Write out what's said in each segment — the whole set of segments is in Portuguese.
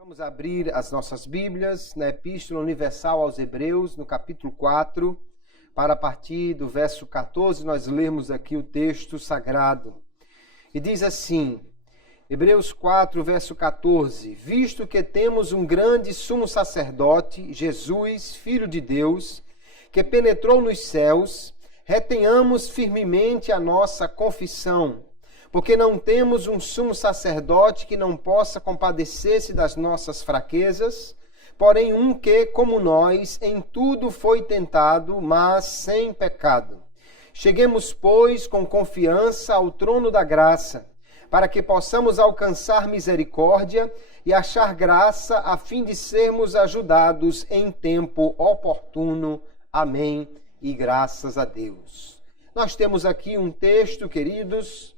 Vamos abrir as nossas Bíblias na Epístola Universal aos Hebreus, no capítulo 4, para a partir do verso 14, nós lermos aqui o texto sagrado. E diz assim, Hebreus 4, verso 14, visto que temos um grande sumo sacerdote, Jesus, Filho de Deus, que penetrou nos céus, retenhamos firmemente a nossa confissão, porque não temos um sumo sacerdote que não possa compadecer-se das nossas fraquezas, porém um que, como nós, em tudo foi tentado, mas sem pecado. Cheguemos, pois, com confiança ao trono da graça, para que possamos alcançar misericórdia e achar graça, a fim de sermos ajudados em tempo oportuno. Amém. E graças a Deus. Nós temos aqui um texto, queridos,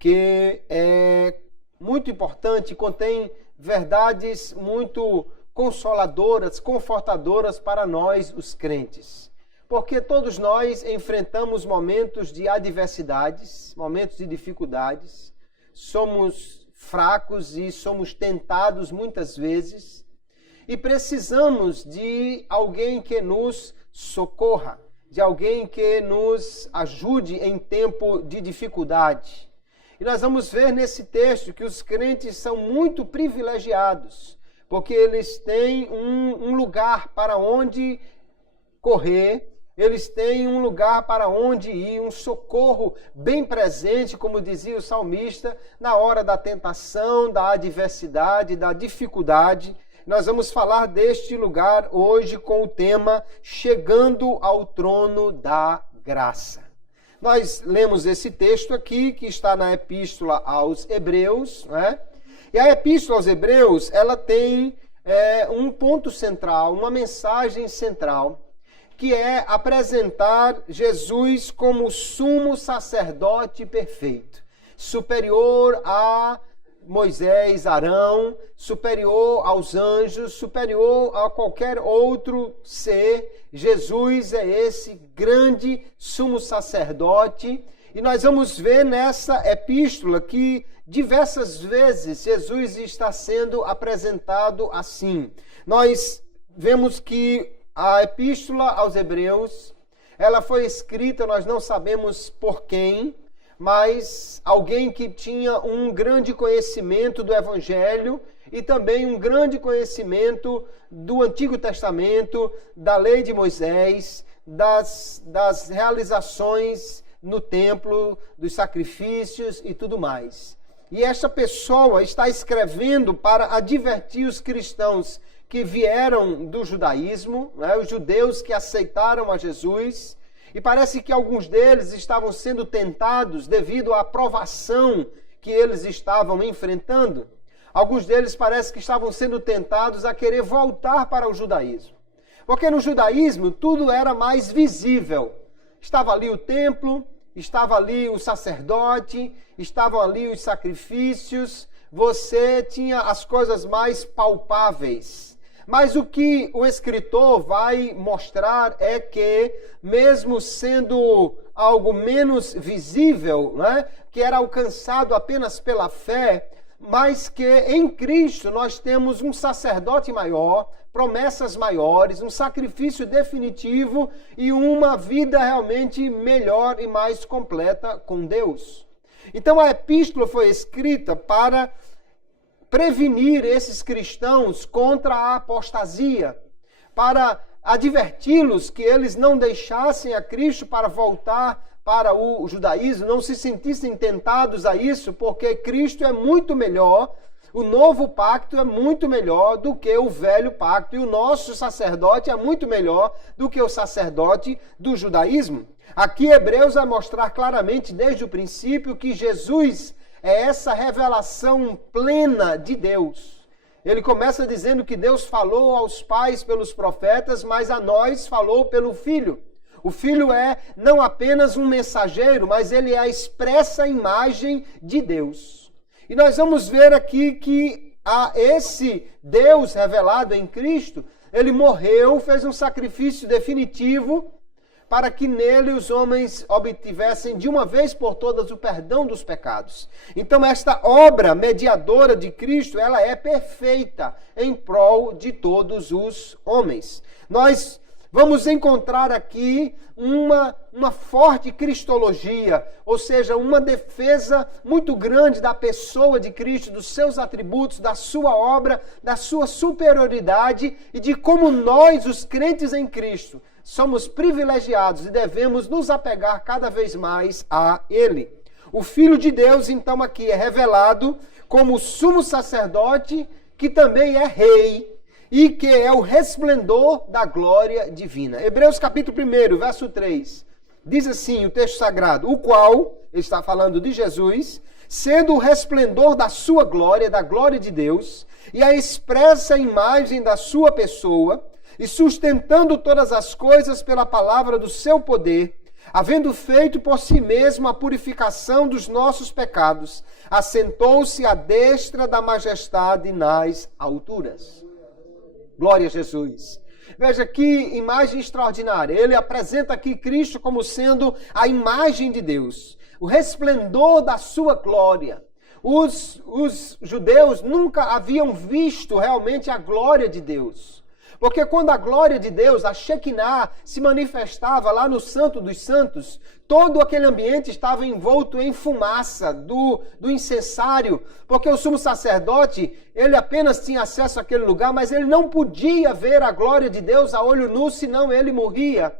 que é muito importante, contém verdades muito consoladoras, confortadoras para nós, os crentes. Porque todos nós enfrentamos momentos de adversidades, momentos de dificuldades, somos fracos e somos tentados muitas vezes e precisamos de alguém que nos socorra, de alguém que nos ajude em tempo de dificuldade. E nós vamos ver nesse texto que os crentes são muito privilegiados, porque eles têm um lugar para onde correr, eles têm um lugar para onde ir, um socorro bem presente, como dizia o salmista, na hora da tentação, da adversidade, da dificuldade. Nós vamos falar deste lugar hoje com o tema Chegando ao Trono da Graça. Nós lemos esse texto aqui, que está na Epístola aos Hebreus, né? E a Epístola aos Hebreus, ela tem um ponto central, uma mensagem central, que é apresentar Jesus como sumo sacerdote perfeito, superior a Moisés, Arão, superior aos anjos, superior a qualquer outro ser. Jesus é esse grande sumo sacerdote. E nós vamos ver nessa epístola que diversas vezes Jesus está sendo apresentado assim. Nós vemos que a epístola aos Hebreus, ela foi escrita, nós não sabemos por quem, mas alguém que tinha um grande conhecimento do Evangelho e também um grande conhecimento do Antigo Testamento, da lei de Moisés, das realizações no templo, dos sacrifícios e tudo mais. E esta pessoa está escrevendo para advertir os cristãos que vieram do judaísmo, né, os judeus que aceitaram a Jesus. E parece que alguns deles estavam sendo tentados devido à provação que eles estavam enfrentando. Alguns deles parece que estavam sendo tentados a querer voltar para o judaísmo. Porque no judaísmo tudo era mais visível. Estava ali o templo, estava ali o sacerdote, estavam ali os sacrifícios, você tinha as coisas mais palpáveis. Mas o que o escritor vai mostrar é que, mesmo sendo algo menos visível, né, que era alcançado apenas pela fé, mas que em Cristo nós temos um sacerdote maior, promessas maiores, um sacrifício definitivo e uma vida realmente melhor e mais completa com Deus. Então a epístola foi escrita para prevenir esses cristãos contra a apostasia, para adverti-los que eles não deixassem a Cristo para voltar para o judaísmo, não se sentissem tentados a isso, porque Cristo é muito melhor, o novo pacto é muito melhor do que o velho pacto, e o nosso sacerdote é muito melhor do que o sacerdote do judaísmo. Aqui Hebreus vai mostrar claramente desde o princípio que Jesus é essa revelação plena de Deus. Ele começa dizendo que Deus falou aos pais pelos profetas, mas a nós falou pelo Filho. O Filho é não apenas um mensageiro, mas ele é a expressa imagem de Deus. E nós vamos ver aqui que esse Deus revelado em Cristo, ele morreu, fez um sacrifício definitivo para que nele os homens obtivessem de uma vez por todas o perdão dos pecados. Então esta obra mediadora de Cristo, ela é perfeita em prol de todos os homens. Nós vamos encontrar aqui uma forte cristologia, ou seja, uma defesa muito grande da pessoa de Cristo, dos seus atributos, da sua obra, da sua superioridade e de como nós, os crentes em Cristo, somos privilegiados e devemos nos apegar cada vez mais a Ele. O Filho de Deus, então, aqui é revelado como sumo sacerdote, que também é rei, e que é o resplendor da glória divina. Hebreus capítulo 1, verso 3, diz assim o texto sagrado, o qual, ele está falando de Jesus, sendo o resplendor da sua glória, da glória de Deus, e a expressa imagem da sua pessoa, e sustentando todas as coisas pela palavra do seu poder, havendo feito por si mesmo a purificação dos nossos pecados, assentou-se à destra da majestade nas alturas. Glória a Jesus. Veja que imagem extraordinária. Ele apresenta aqui Cristo como sendo a imagem de Deus, o resplendor da sua glória. Os judeus nunca haviam visto realmente a glória de Deus. Porque quando a glória de Deus, a Shekinah, se manifestava lá no Santo dos Santos, todo aquele ambiente estava envolto em fumaça do incensário, porque o sumo sacerdote, ele apenas tinha acesso àquele lugar, mas ele não podia ver a glória de Deus a olho nu, senão ele morria.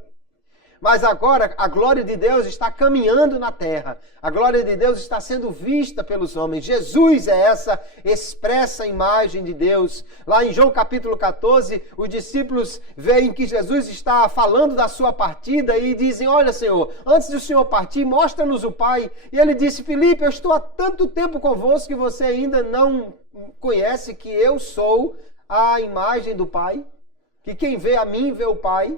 Mas agora a glória de Deus está caminhando na terra. A glória de Deus está sendo vista pelos homens. Jesus é essa expressa imagem de Deus. Lá em João capítulo 14, os discípulos veem que Jesus está falando da sua partida e dizem, olha Senhor, antes do Senhor partir, mostra-nos o Pai. E ele disse, Filipe, eu estou há tanto tempo convosco que você ainda não conhece que eu sou a imagem do Pai? Que quem vê a mim vê o Pai?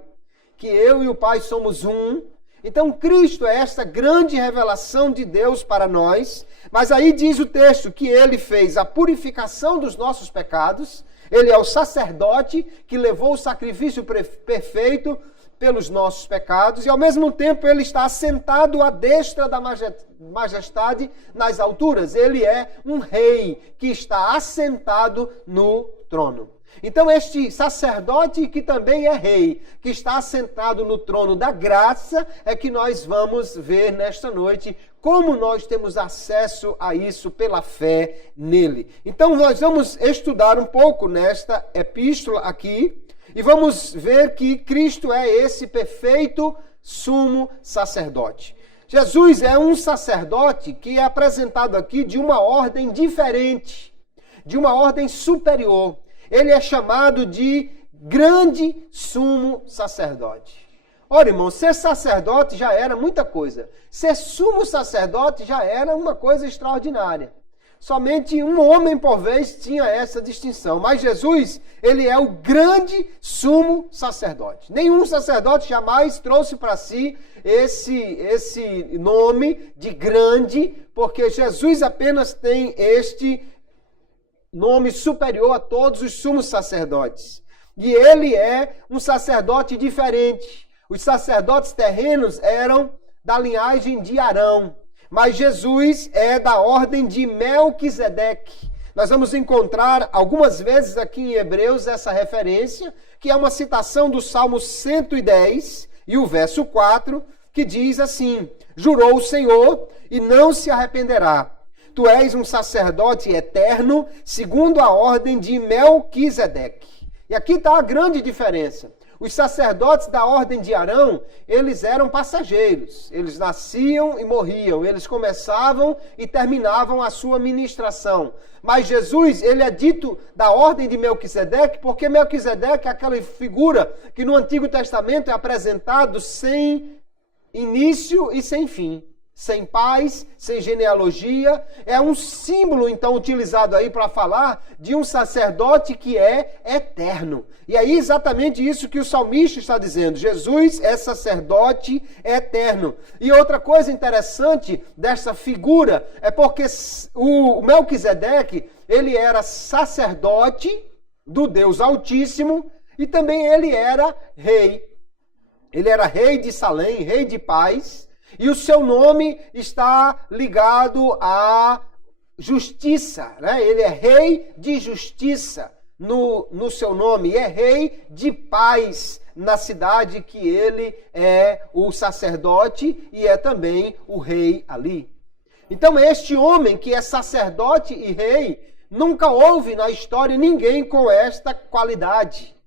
Que eu e o Pai somos um. Então Cristo é esta grande revelação de Deus para nós, mas aí diz o texto que ele fez a purificação dos nossos pecados, ele é o sacerdote que levou o sacrifício perfeito pelos nossos pecados e ao mesmo tempo ele está assentado à destra da majestade nas alturas, ele é um rei que está assentado no trono. Então este sacerdote que também é rei, que está assentado no trono da graça, é que nós vamos ver nesta noite como nós temos acesso a isso pela fé nele. Então nós vamos estudar um pouco nesta epístola aqui e vamos ver que Cristo é esse perfeito sumo sacerdote. Jesus é um sacerdote que é apresentado aqui de uma ordem diferente, de uma ordem superior. Ele é chamado de grande sumo sacerdote. Ora, irmão, ser sacerdote já era muita coisa. Ser sumo sacerdote já era uma coisa extraordinária. Somente um homem por vez tinha essa distinção. Mas Jesus, ele é o grande sumo sacerdote. Nenhum sacerdote jamais trouxe para si esse nome de grande, porque Jesus apenas tem este nome superior a todos os sumos sacerdotes. E ele é um sacerdote diferente. Os sacerdotes terrenos eram da linhagem de Arão, mas Jesus é da ordem de Melquisedeque. Nós vamos encontrar algumas vezes aqui em Hebreus essa referência, que é uma citação do Salmo 110 e o verso 4, que diz assim, jurou o Senhor e não se arrependerá. Tu és um sacerdote eterno, segundo a ordem de Melquisedeque. E aqui está a grande diferença. Os sacerdotes da ordem de Arão, eles eram passageiros. Eles nasciam e morriam. Eles começavam e terminavam a sua ministração. Mas Jesus, ele é dito da ordem de Melquisedeque, porque Melquisedeque é aquela figura que no Antigo Testamento é apresentado sem início e sem fim. Sem pais, sem genealogia, é um símbolo então utilizado aí para falar de um sacerdote que é eterno. E aí exatamente isso que o salmista está dizendo, Jesus é sacerdote eterno. E outra coisa interessante dessa figura é porque o Melquisedeque, ele era sacerdote do Deus Altíssimo e também ele era rei. Ele era rei de Salém, rei de paz, e o seu nome está ligado à justiça, né? Ele é rei de justiça no seu nome, e é rei de paz na cidade que ele é o sacerdote e é também o rei ali. Então este homem que é sacerdote e rei, nunca houve na história ninguém com esta qualidade.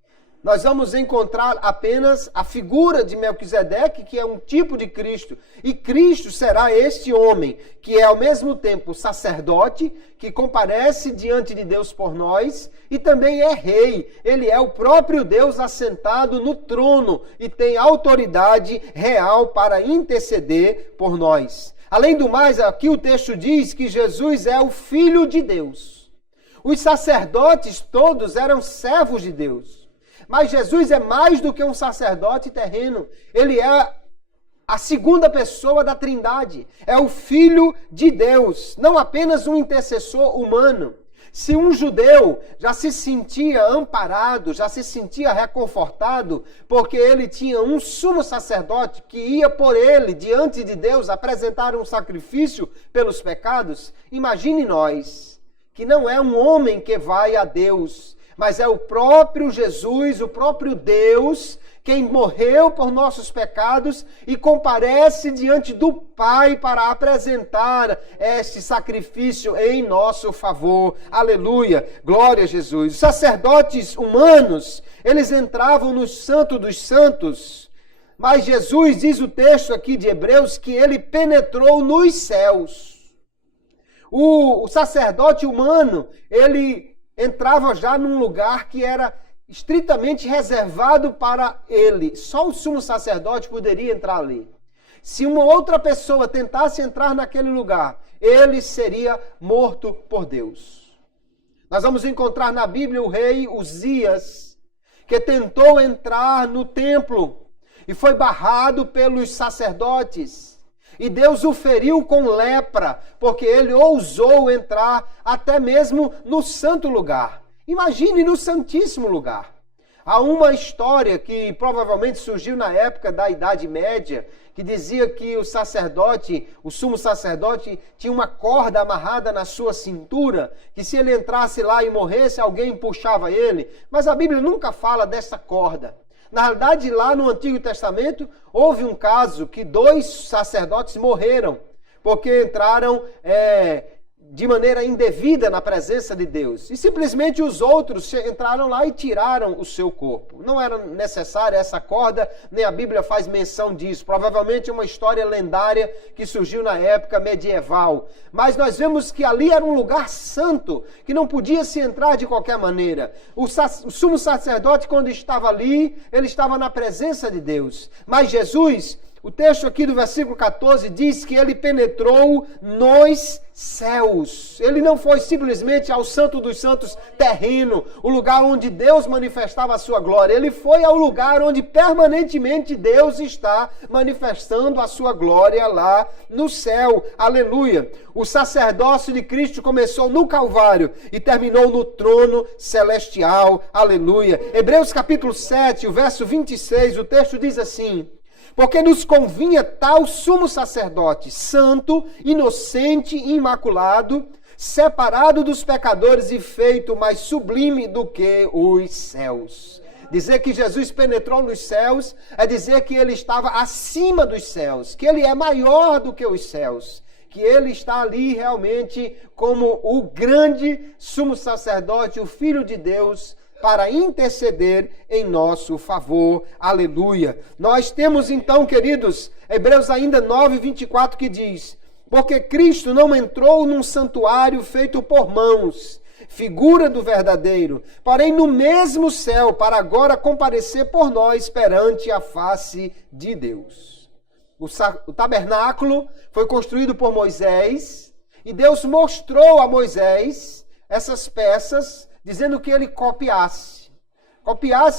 Nós vamos encontrar apenas a figura de Melquisedeque, que é um tipo de Cristo. E Cristo será este homem, que é ao mesmo tempo sacerdote, que comparece diante de Deus por nós, e também é rei. Ele é o próprio Deus assentado no trono e tem autoridade real para interceder por nós. Além do mais, aqui o texto diz que Jesus é o Filho de Deus. Os sacerdotes todos eram servos de Deus. Mas Jesus é mais do que um sacerdote terreno. Ele é a segunda pessoa da Trindade. É o Filho de Deus, não apenas um intercessor humano. Se um judeu já se sentia amparado, já se sentia reconfortado, porque ele tinha um sumo sacerdote que ia por ele diante de Deus apresentar um sacrifício pelos pecados, imagine nós, que não é um homem que vai a Deus, mas é o próprio Jesus, o próprio Deus, quem morreu por nossos pecados e comparece diante do Pai para apresentar este sacrifício em nosso favor. Aleluia! Glória a Jesus! Os sacerdotes humanos, eles entravam no Santo dos Santos, mas Jesus, diz o texto aqui de Hebreus, que ele penetrou nos céus. O sacerdote humano, ele entrava já num lugar que era estritamente reservado para ele. Só o sumo sacerdote poderia entrar ali. Se uma outra pessoa tentasse entrar naquele lugar, ele seria morto por Deus. Nós vamos encontrar na Bíblia o rei Uzias, que tentou entrar no templo e foi barrado pelos sacerdotes. E Deus o feriu com lepra, porque ele ousou entrar até mesmo no santo lugar. Imagine no santíssimo lugar. Há uma história que provavelmente surgiu na época da Idade Média, que dizia que o sacerdote, o sumo sacerdote, tinha uma corda amarrada na sua cintura, que se ele entrasse lá e morresse, alguém puxava ele. Mas a Bíblia nunca fala dessa corda. Na realidade, lá no Antigo Testamento, houve um caso que 2 sacerdotes morreram, porque entraram de maneira indevida na presença de Deus. E simplesmente os outros entraram lá e tiraram o seu corpo. Não era necessária essa corda, nem a Bíblia faz menção disso. Provavelmente uma história lendária que surgiu na época medieval. Mas nós vemos que ali era um lugar santo, que não podia se entrar de qualquer maneira. O sumo sacerdote, quando estava ali, ele estava na presença de Deus. Mas Jesus, o texto aqui do versículo 14 diz que ele penetrou nos céus. Ele não foi simplesmente ao Santo dos Santos terreno, o lugar onde Deus manifestava a sua glória. Ele foi ao lugar onde permanentemente Deus está manifestando a sua glória lá no céu. Aleluia! O sacerdócio de Cristo começou no Calvário e terminou no trono celestial. Aleluia! Hebreus capítulo 7, o verso 26, o texto diz assim: porque nos convinha tal sumo sacerdote, santo, inocente e imaculado, separado dos pecadores e feito mais sublime do que os céus. Dizer que Jesus penetrou nos céus é dizer que ele estava acima dos céus, que ele é maior do que os céus, que ele está ali realmente como o grande sumo sacerdote, o Filho de Deus, para interceder em nosso favor. Aleluia. Nós temos então, queridos, Hebreus ainda 9:24 que diz: porque Cristo não entrou num santuário feito por mãos, figura do verdadeiro, porém no mesmo céu, para agora comparecer por nós perante a face de Deus. O tabernáculo foi construído por Moisés, e Deus mostrou a Moisés essas peças, dizendo que ele copiasse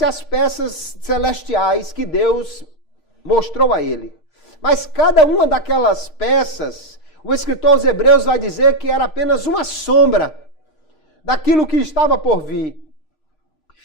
as peças celestiais que Deus mostrou a ele. Mas cada uma daquelas peças, o escritor aos Hebreus vai dizer que era apenas uma sombra daquilo que estava por vir.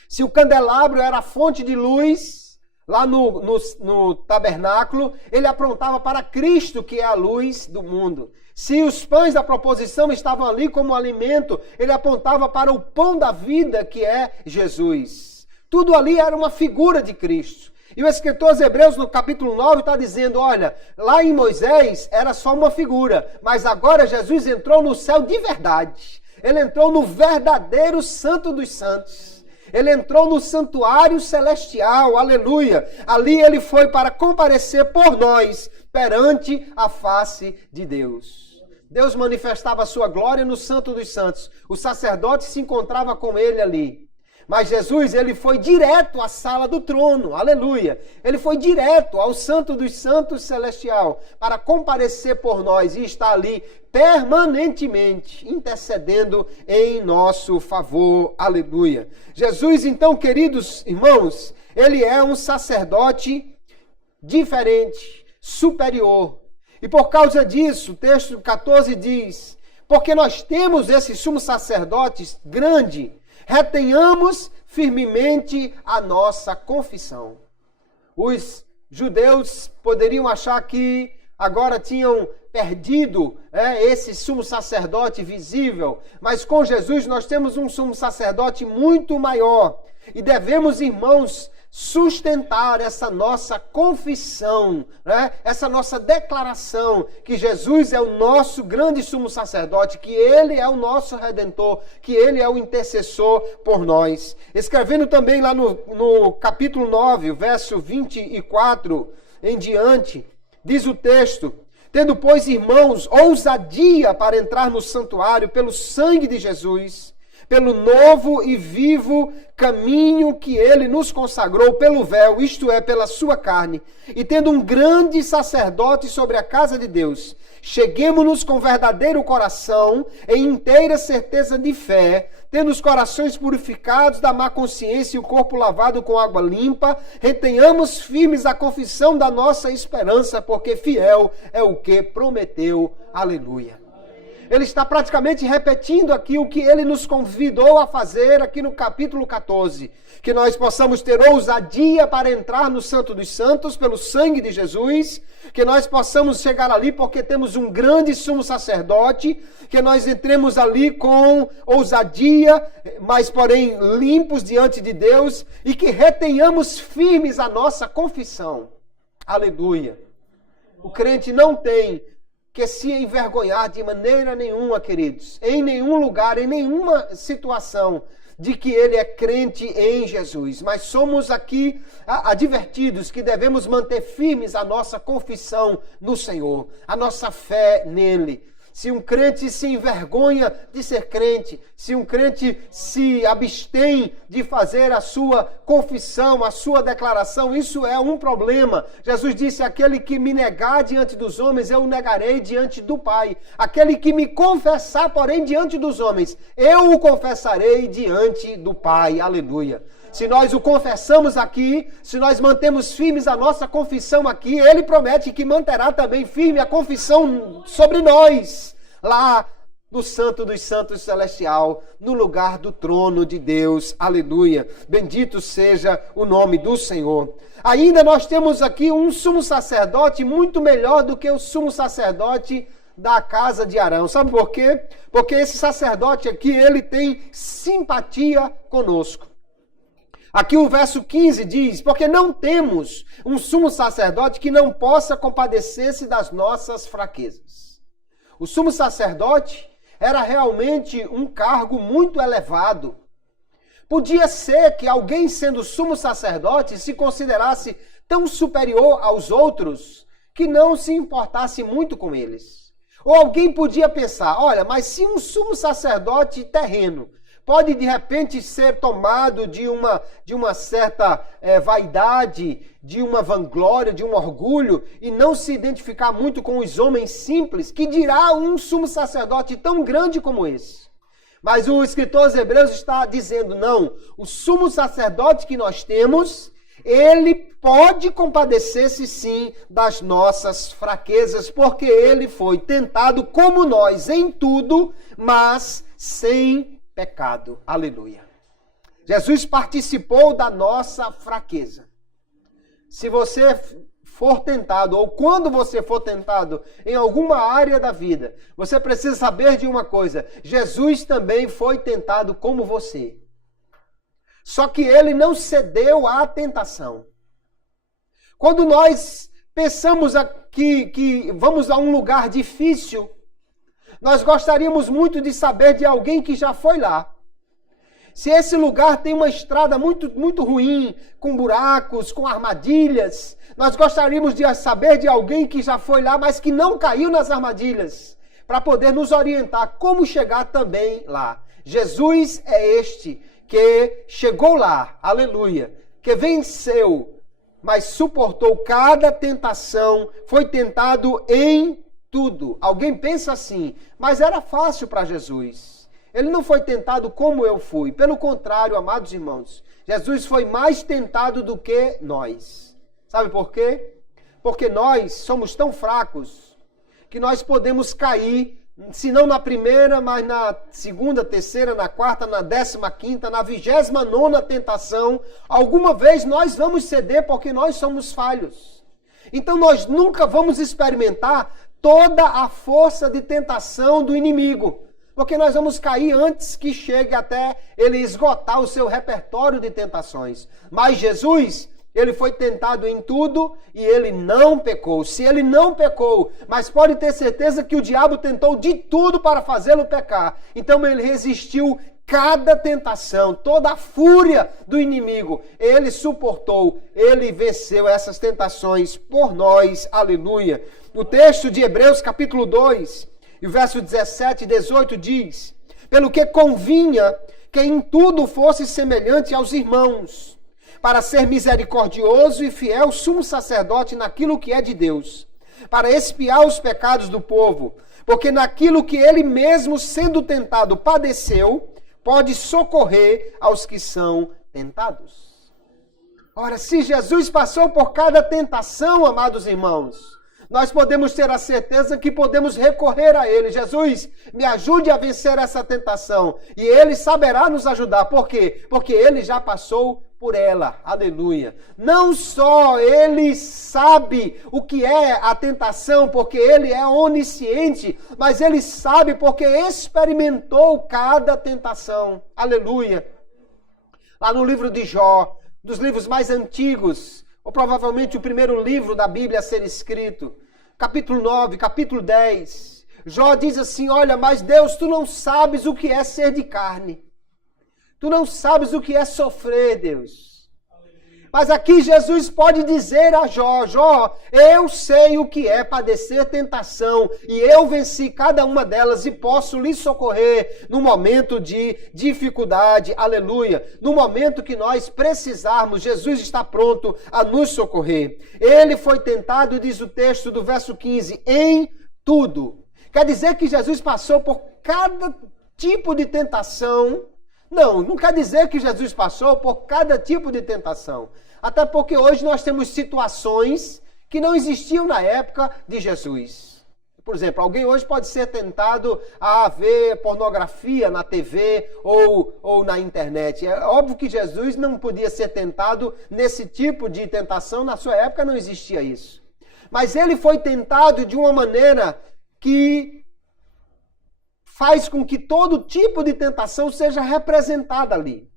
Se o candelabro era a fonte de luz, lá no tabernáculo, ele apontava para Cristo, que é a luz do mundo. Se os pães da proposição estavam ali como alimento, ele apontava para o pão da vida, que é Jesus. Tudo ali era uma figura de Cristo. E o escritor aos Hebreus, no capítulo 9, está dizendo, olha, lá em Moisés era só uma figura, mas agora Jesus entrou no céu de verdade. Ele entrou no verdadeiro Santo dos Santos. Ele entrou no santuário celestial, aleluia. Ali ele foi para comparecer por nós, perante a face de Deus. Deus manifestava a sua glória no Santo dos Santos. O sacerdote se encontrava com ele ali. Mas Jesus, ele foi direto à sala do trono, aleluia. Ele foi direto ao Santo dos Santos celestial para comparecer por nós e estar ali permanentemente intercedendo em nosso favor, aleluia. Jesus, então, queridos irmãos, ele é um sacerdote diferente, superior. E por causa disso, o texto 14 diz, porque nós temos esse sumo sacerdote grande, retenhamos firmemente a nossa confissão. Os judeus poderiam achar que agora tinham perdido esse sumo sacerdote visível, mas com Jesus nós temos um sumo sacerdote muito maior. E devemos, irmãos, sustentar essa nossa confissão, essa nossa declaração que Jesus é o nosso grande sumo sacerdote, que Ele é o nosso Redentor, que Ele é o intercessor por nós. Escrevendo também lá no capítulo 9, verso 24 em diante, diz o texto, tendo, pois, irmãos, ousadia para entrar no santuário pelo sangue de Jesus, pelo novo e vivo caminho que ele nos consagrou pelo véu, isto é, pela sua carne, e tendo um grande sacerdote sobre a casa de Deus, cheguemo-nos com verdadeiro coração, em inteira certeza de fé, tendo os corações purificados da má consciência e o corpo lavado com água limpa, retenhamos firmes a confissão da nossa esperança, porque fiel é o que prometeu. Aleluia. Ele está praticamente repetindo aqui o que ele nos convidou a fazer aqui no capítulo 14. Que nós possamos ter ousadia para entrar no Santo dos Santos pelo sangue de Jesus. Que nós possamos chegar ali porque temos um grande sumo sacerdote. Que nós entremos ali com ousadia, mas porém limpos diante de Deus. E que retenhamos firmes a nossa confissão. Aleluia. O crente não tem que se envergonhar de maneira nenhuma, queridos, em nenhum lugar, em nenhuma situação, de que ele é crente em Jesus. Mas somos aqui advertidos que devemos manter firmes a nossa confissão no Senhor, a nossa fé nele. Se um crente se envergonha de ser crente, se um crente se abstém de fazer a sua confissão, a sua declaração, isso é um problema. Jesus disse, aquele que me negar diante dos homens, eu o negarei diante do Pai. Aquele que me confessar, porém, diante dos homens, eu o confessarei diante do Pai. Aleluia. Se nós o confessamos aqui, se nós mantemos firmes a nossa confissão aqui, Ele promete que manterá também firme a confissão sobre nós, lá no Santo dos Santos Celestial, no lugar do trono de Deus. Aleluia. Bendito seja o nome do Senhor. Ainda nós temos aqui um sumo sacerdote muito melhor do que o sumo sacerdote da casa de Arão. Sabe por quê? Porque esse sacerdote aqui, ele tem simpatia conosco. Aqui o verso 15 diz, porque não temos um sumo sacerdote que não possa compadecer-se das nossas fraquezas. O sumo sacerdote era realmente um cargo muito elevado. Podia ser que alguém sendo sumo sacerdote se considerasse tão superior aos outros que não se importasse muito com eles. Ou alguém podia pensar, olha, mas se um sumo sacerdote terreno pode de repente ser tomado de uma certa vaidade, de uma vanglória, de um orgulho, e não se identificar muito com os homens simples, que dirá um sumo sacerdote tão grande como esse? Mas o escritor aos Hebreus está dizendo, não, o sumo sacerdote que nós temos, ele pode compadecer-se sim das nossas fraquezas, porque ele foi tentado como nós em tudo, mas sem pecado. Aleluia. Jesus participou da nossa fraqueza. se você for tentado, ou quando você for tentado em alguma área da vida, você precisa saber de uma coisa: Jesus também foi tentado como você. Só que ele não cedeu à tentação. Quando nós pensamos aqui que vamos a um lugar difícil, nós gostaríamos muito de saber de alguém que já foi lá. Se esse lugar tem uma estrada muito, muito ruim, com buracos, com armadilhas, nós gostaríamos de saber de alguém que já foi lá, mas que não caiu nas armadilhas, para poder nos orientar como chegar também lá. Jesus é este que chegou lá, aleluia, que venceu, mas suportou cada tentação, foi tentado em tudo. Alguém pensa assim, mas era fácil para Jesus. Ele não foi tentado como eu fui. Pelo contrário, amados irmãos, Jesus foi mais tentado do que nós. Sabe por quê? Porque nós somos tão fracos que nós podemos cair, se não na primeira, mas na segunda, terceira, na quarta, na 15ª, na 29ª tentação. Alguma vez nós vamos ceder porque nós somos falhos. Então nós nunca vamos experimentar toda a força de tentação do inimigo. Porque nós vamos cair antes que chegue até ele esgotar o seu repertório de tentações. Mas Jesus, ele foi tentado em tudo e ele não pecou. Se ele não pecou, mas pode ter certeza que o diabo tentou de tudo para fazê-lo pecar. Então ele resistiu cada tentação, toda a fúria do inimigo. Ele suportou, ele venceu essas tentações por nós. Aleluia. No texto de Hebreus capítulo 2, e o verso 17 e 18 diz: pelo que convinha que em tudo fosse semelhante aos irmãos, para ser misericordioso e fiel sumo sacerdote naquilo que é de Deus, para expiar os pecados do povo, porque naquilo que ele mesmo, sendo tentado, padeceu, pode socorrer aos que são tentados. Ora, se Jesus passou por cada tentação, amados irmãos, nós podemos ter a certeza que podemos recorrer a Ele. Jesus, me ajude a vencer essa tentação. E Ele saberá nos ajudar. Por quê? Porque Ele já passou por ela. Aleluia. Não só Ele sabe o que é a tentação, porque Ele é onisciente, mas Ele sabe porque experimentou cada tentação. Aleluia. Lá no livro de Jó, dos livros mais antigos, ou provavelmente o primeiro livro da Bíblia a ser escrito, capítulo 9, capítulo 10, Jó diz assim: olha, mas Deus, tu não sabes o que é ser de carne, tu não sabes o que é sofrer, Deus. Mas aqui Jesus pode dizer a Jó: Jó, eu sei o que é padecer tentação, e eu venci cada uma delas e posso lhe socorrer no momento de dificuldade, aleluia. No momento que nós precisarmos, Jesus está pronto a nos socorrer. Ele foi tentado, diz o texto do verso 15, em tudo. Quer dizer que Jesus passou por cada tipo de tentação. Não quer dizer que Jesus passou por cada tipo de tentação. Até porque hoje nós temos situações que não existiam na época de Jesus. Por exemplo, alguém hoje pode ser tentado a ver pornografia na TV ou na internet. É óbvio que Jesus não podia ser tentado nesse tipo de tentação, na sua época não existia isso. Mas ele foi tentado de uma maneira que faz com que todo tipo de tentação seja representada ali.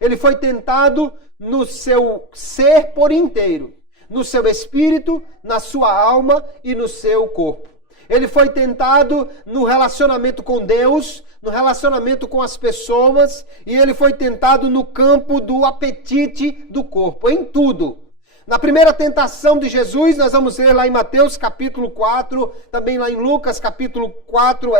Ele foi tentado no seu ser por inteiro, no seu espírito, na sua alma e no seu corpo. Ele foi tentado no relacionamento com Deus, no relacionamento com as pessoas, e ele foi tentado no campo do apetite do corpo, em tudo. Na primeira tentação de Jesus, nós vamos ler lá em Mateus capítulo 4, também lá em Lucas capítulo 4,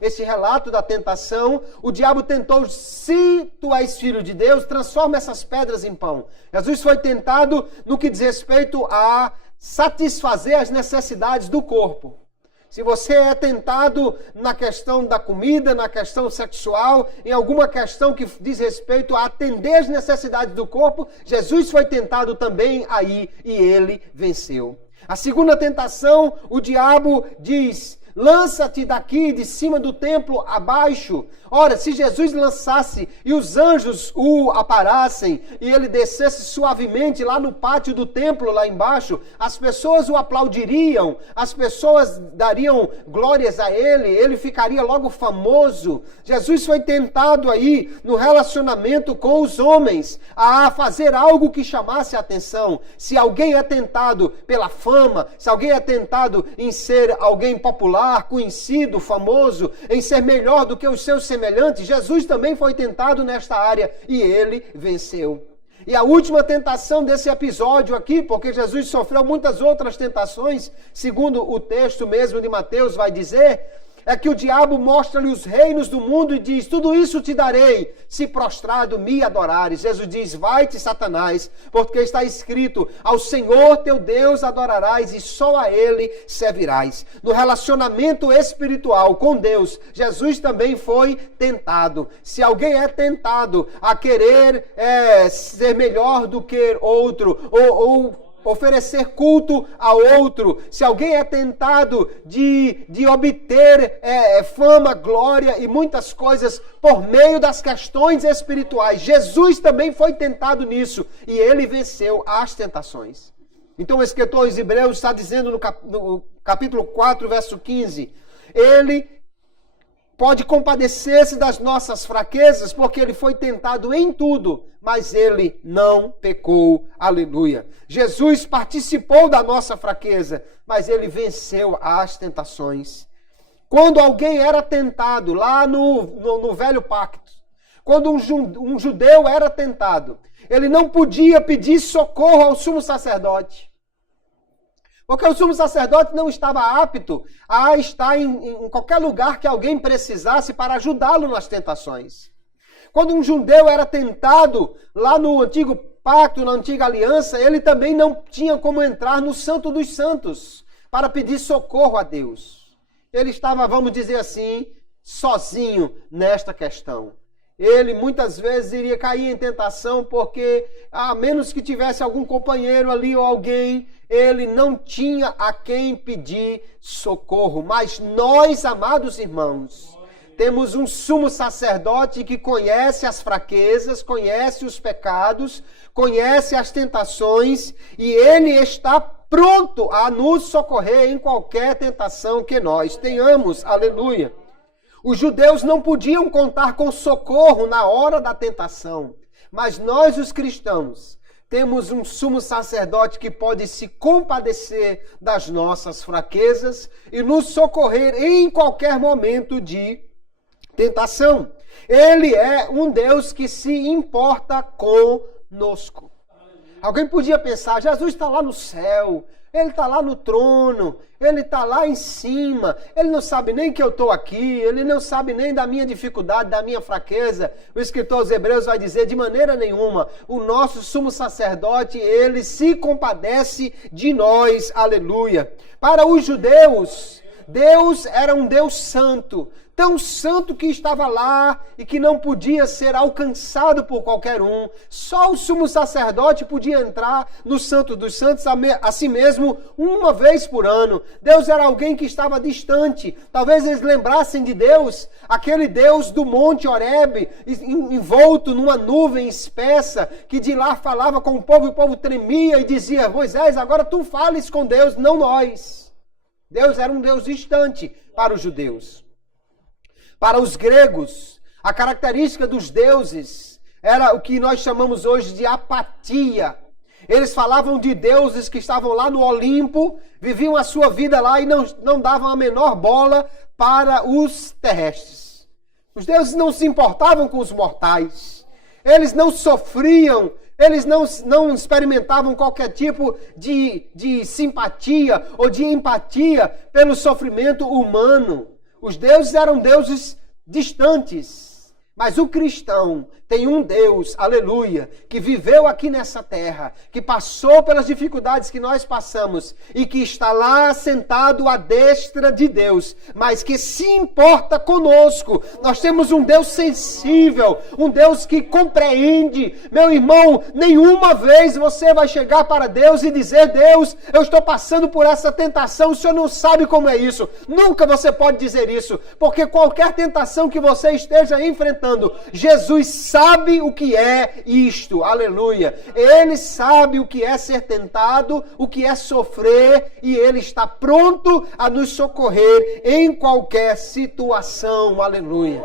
esse relato da tentação. O diabo tentou: se tu és filho de Deus, transforma essas pedras em pão. Jesus foi tentado no que diz respeito a satisfazer as necessidades do corpo. Se você é tentado na questão da comida, na questão sexual, em alguma questão que diz respeito a atender as necessidades do corpo, Jesus foi tentado também aí e ele venceu. A segunda tentação, o diabo diz: lança-te daqui de cima do templo abaixo. Ora, se Jesus lançasse e os anjos o aparassem e ele descesse suavemente lá no pátio do templo, lá embaixo, as pessoas o aplaudiriam, as pessoas dariam glórias a ele ficaria logo famoso. Jesus foi tentado aí no relacionamento com os homens a fazer algo que chamasse a atenção. Se alguém é tentado pela fama, se alguém é tentado em ser alguém popular, conhecido, famoso, em ser melhor do que os seus semelhantes, Jesus também foi tentado nesta área e ele venceu. E a última tentação desse episódio aqui, porque Jesus sofreu muitas outras tentações, segundo o texto mesmo de Mateus vai dizer, é que o diabo mostra-lhe os reinos do mundo e diz, tudo isso te darei, se prostrado me adorares. Jesus diz, vai-te, Satanás, porque está escrito, ao Senhor teu Deus adorarás e só a Ele servirás. No relacionamento espiritual com Deus, Jesus também foi tentado. Se alguém é tentado a querer ser melhor do que outro, ou oferecer culto a outro, se alguém é tentado de obter fama, glória e muitas coisas por meio das questões espirituais, Jesus também foi tentado nisso e ele venceu as tentações. Então o escritor aos Hebreus está dizendo no capítulo 4, verso 15, ele pode compadecer-se das nossas fraquezas, porque ele foi tentado em tudo, mas ele não pecou. Aleluia. Jesus participou da nossa fraqueza, mas ele venceu as tentações. Quando alguém era tentado, lá no Velho Pacto, quando um judeu era tentado, ele não podia pedir socorro ao sumo sacerdote. Porque o sumo sacerdote não estava apto a estar em qualquer lugar que alguém precisasse para ajudá-lo nas tentações. Quando um judeu era tentado lá no antigo pacto, na antiga aliança, ele também não tinha como entrar no Santo dos Santos para pedir socorro a Deus. Ele estava, vamos dizer assim, sozinho nesta questão. Ele muitas vezes iria cair em tentação porque, a menos que tivesse algum companheiro ali ou alguém, ele não tinha a quem pedir socorro. Mas nós, amados irmãos, temos um sumo sacerdote que conhece as fraquezas, conhece os pecados, conhece as tentações e ele está pronto a nos socorrer em qualquer tentação que nós tenhamos. Aleluia. Os judeus não podiam contar com socorro na hora da tentação, mas nós, os cristãos, temos um sumo sacerdote que pode se compadecer das nossas fraquezas e nos socorrer em qualquer momento de tentação. Ele é um Deus que se importa conosco. Alguém podia pensar, Jesus está lá no céu, ele está lá no trono, ele está lá em cima, ele não sabe nem que eu estou aqui, ele não sabe nem da minha dificuldade, da minha fraqueza. O escritor aos Hebreus vai dizer, de maneira nenhuma, o nosso sumo sacerdote, ele se compadece de nós, aleluia. Para os judeus, Deus era um Deus santo, tão santo que estava lá e que não podia ser alcançado por qualquer um. Só o sumo sacerdote podia entrar no Santo dos Santos a si mesmo uma vez por ano. Deus era alguém que estava distante. Talvez eles lembrassem de Deus, aquele Deus do Monte Horebe, envolto numa nuvem espessa, que de lá falava com o povo tremia e dizia, Moisés, agora tu fales com Deus, não nós. Deus era um Deus distante para os judeus. Para os gregos, a característica dos deuses era o que nós chamamos hoje de apatia. Eles falavam de deuses que estavam lá no Olimpo, viviam a sua vida lá e não davam a menor bola para os terrestres. Os deuses não se importavam com os mortais. Eles não sofriam, eles não experimentavam qualquer tipo de simpatia ou de empatia pelo sofrimento humano. Os deuses eram deuses distantes. Mas o cristão tem um Deus, aleluia, que viveu aqui nessa terra, que passou pelas dificuldades que nós passamos e que está lá sentado à destra de Deus, mas que se importa conosco. Nós temos um Deus sensível, um Deus que compreende. Meu irmão, nenhuma vez você vai chegar para Deus e dizer: Deus, eu estou passando por essa tentação, o Senhor não sabe como é isso. Nunca você pode dizer isso, porque qualquer tentação que você esteja enfrentando, Jesus sabe o que é isto, aleluia. Ele sabe o que é ser tentado, o que é sofrer, e Ele está pronto a nos socorrer em qualquer situação, aleluia.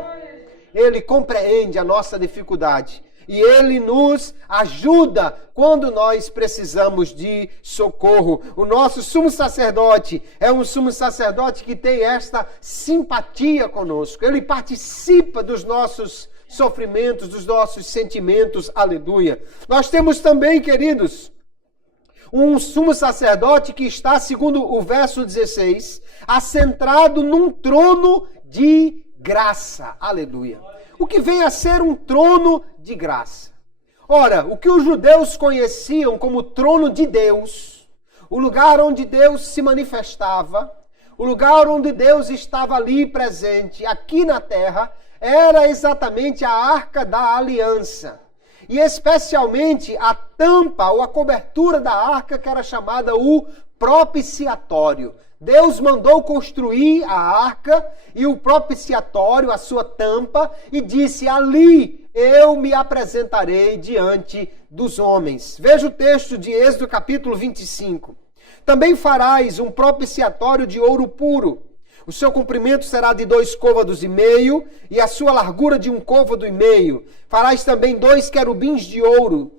Ele compreende a nossa dificuldade e Ele nos ajuda quando nós precisamos de socorro. O nosso sumo sacerdote é um sumo sacerdote que tem esta simpatia conosco. Ele participa dos nossos sofrimentos, dos nossos sentimentos, aleluia. Nós temos também, queridos, um sumo sacerdote que está, segundo o verso 16, assentado num trono de graça, aleluia. O que vem a ser um trono de graça. Ora, o que os judeus conheciam como trono de Deus, o lugar onde Deus se manifestava, o lugar onde Deus estava ali presente, aqui na terra, era exatamente a Arca da Aliança. E especialmente a tampa ou a cobertura da arca, que era chamada o propiciatório. Deus mandou construir a arca e o propiciatório, a sua tampa, e disse: ali eu me apresentarei diante dos homens. Veja o texto de Êxodo capítulo 25. Também farás um propiciatório de ouro puro. O seu comprimento será de 2 côvados e meio, e a sua largura de 1 côvado e meio. Farás também 2 querubins de ouro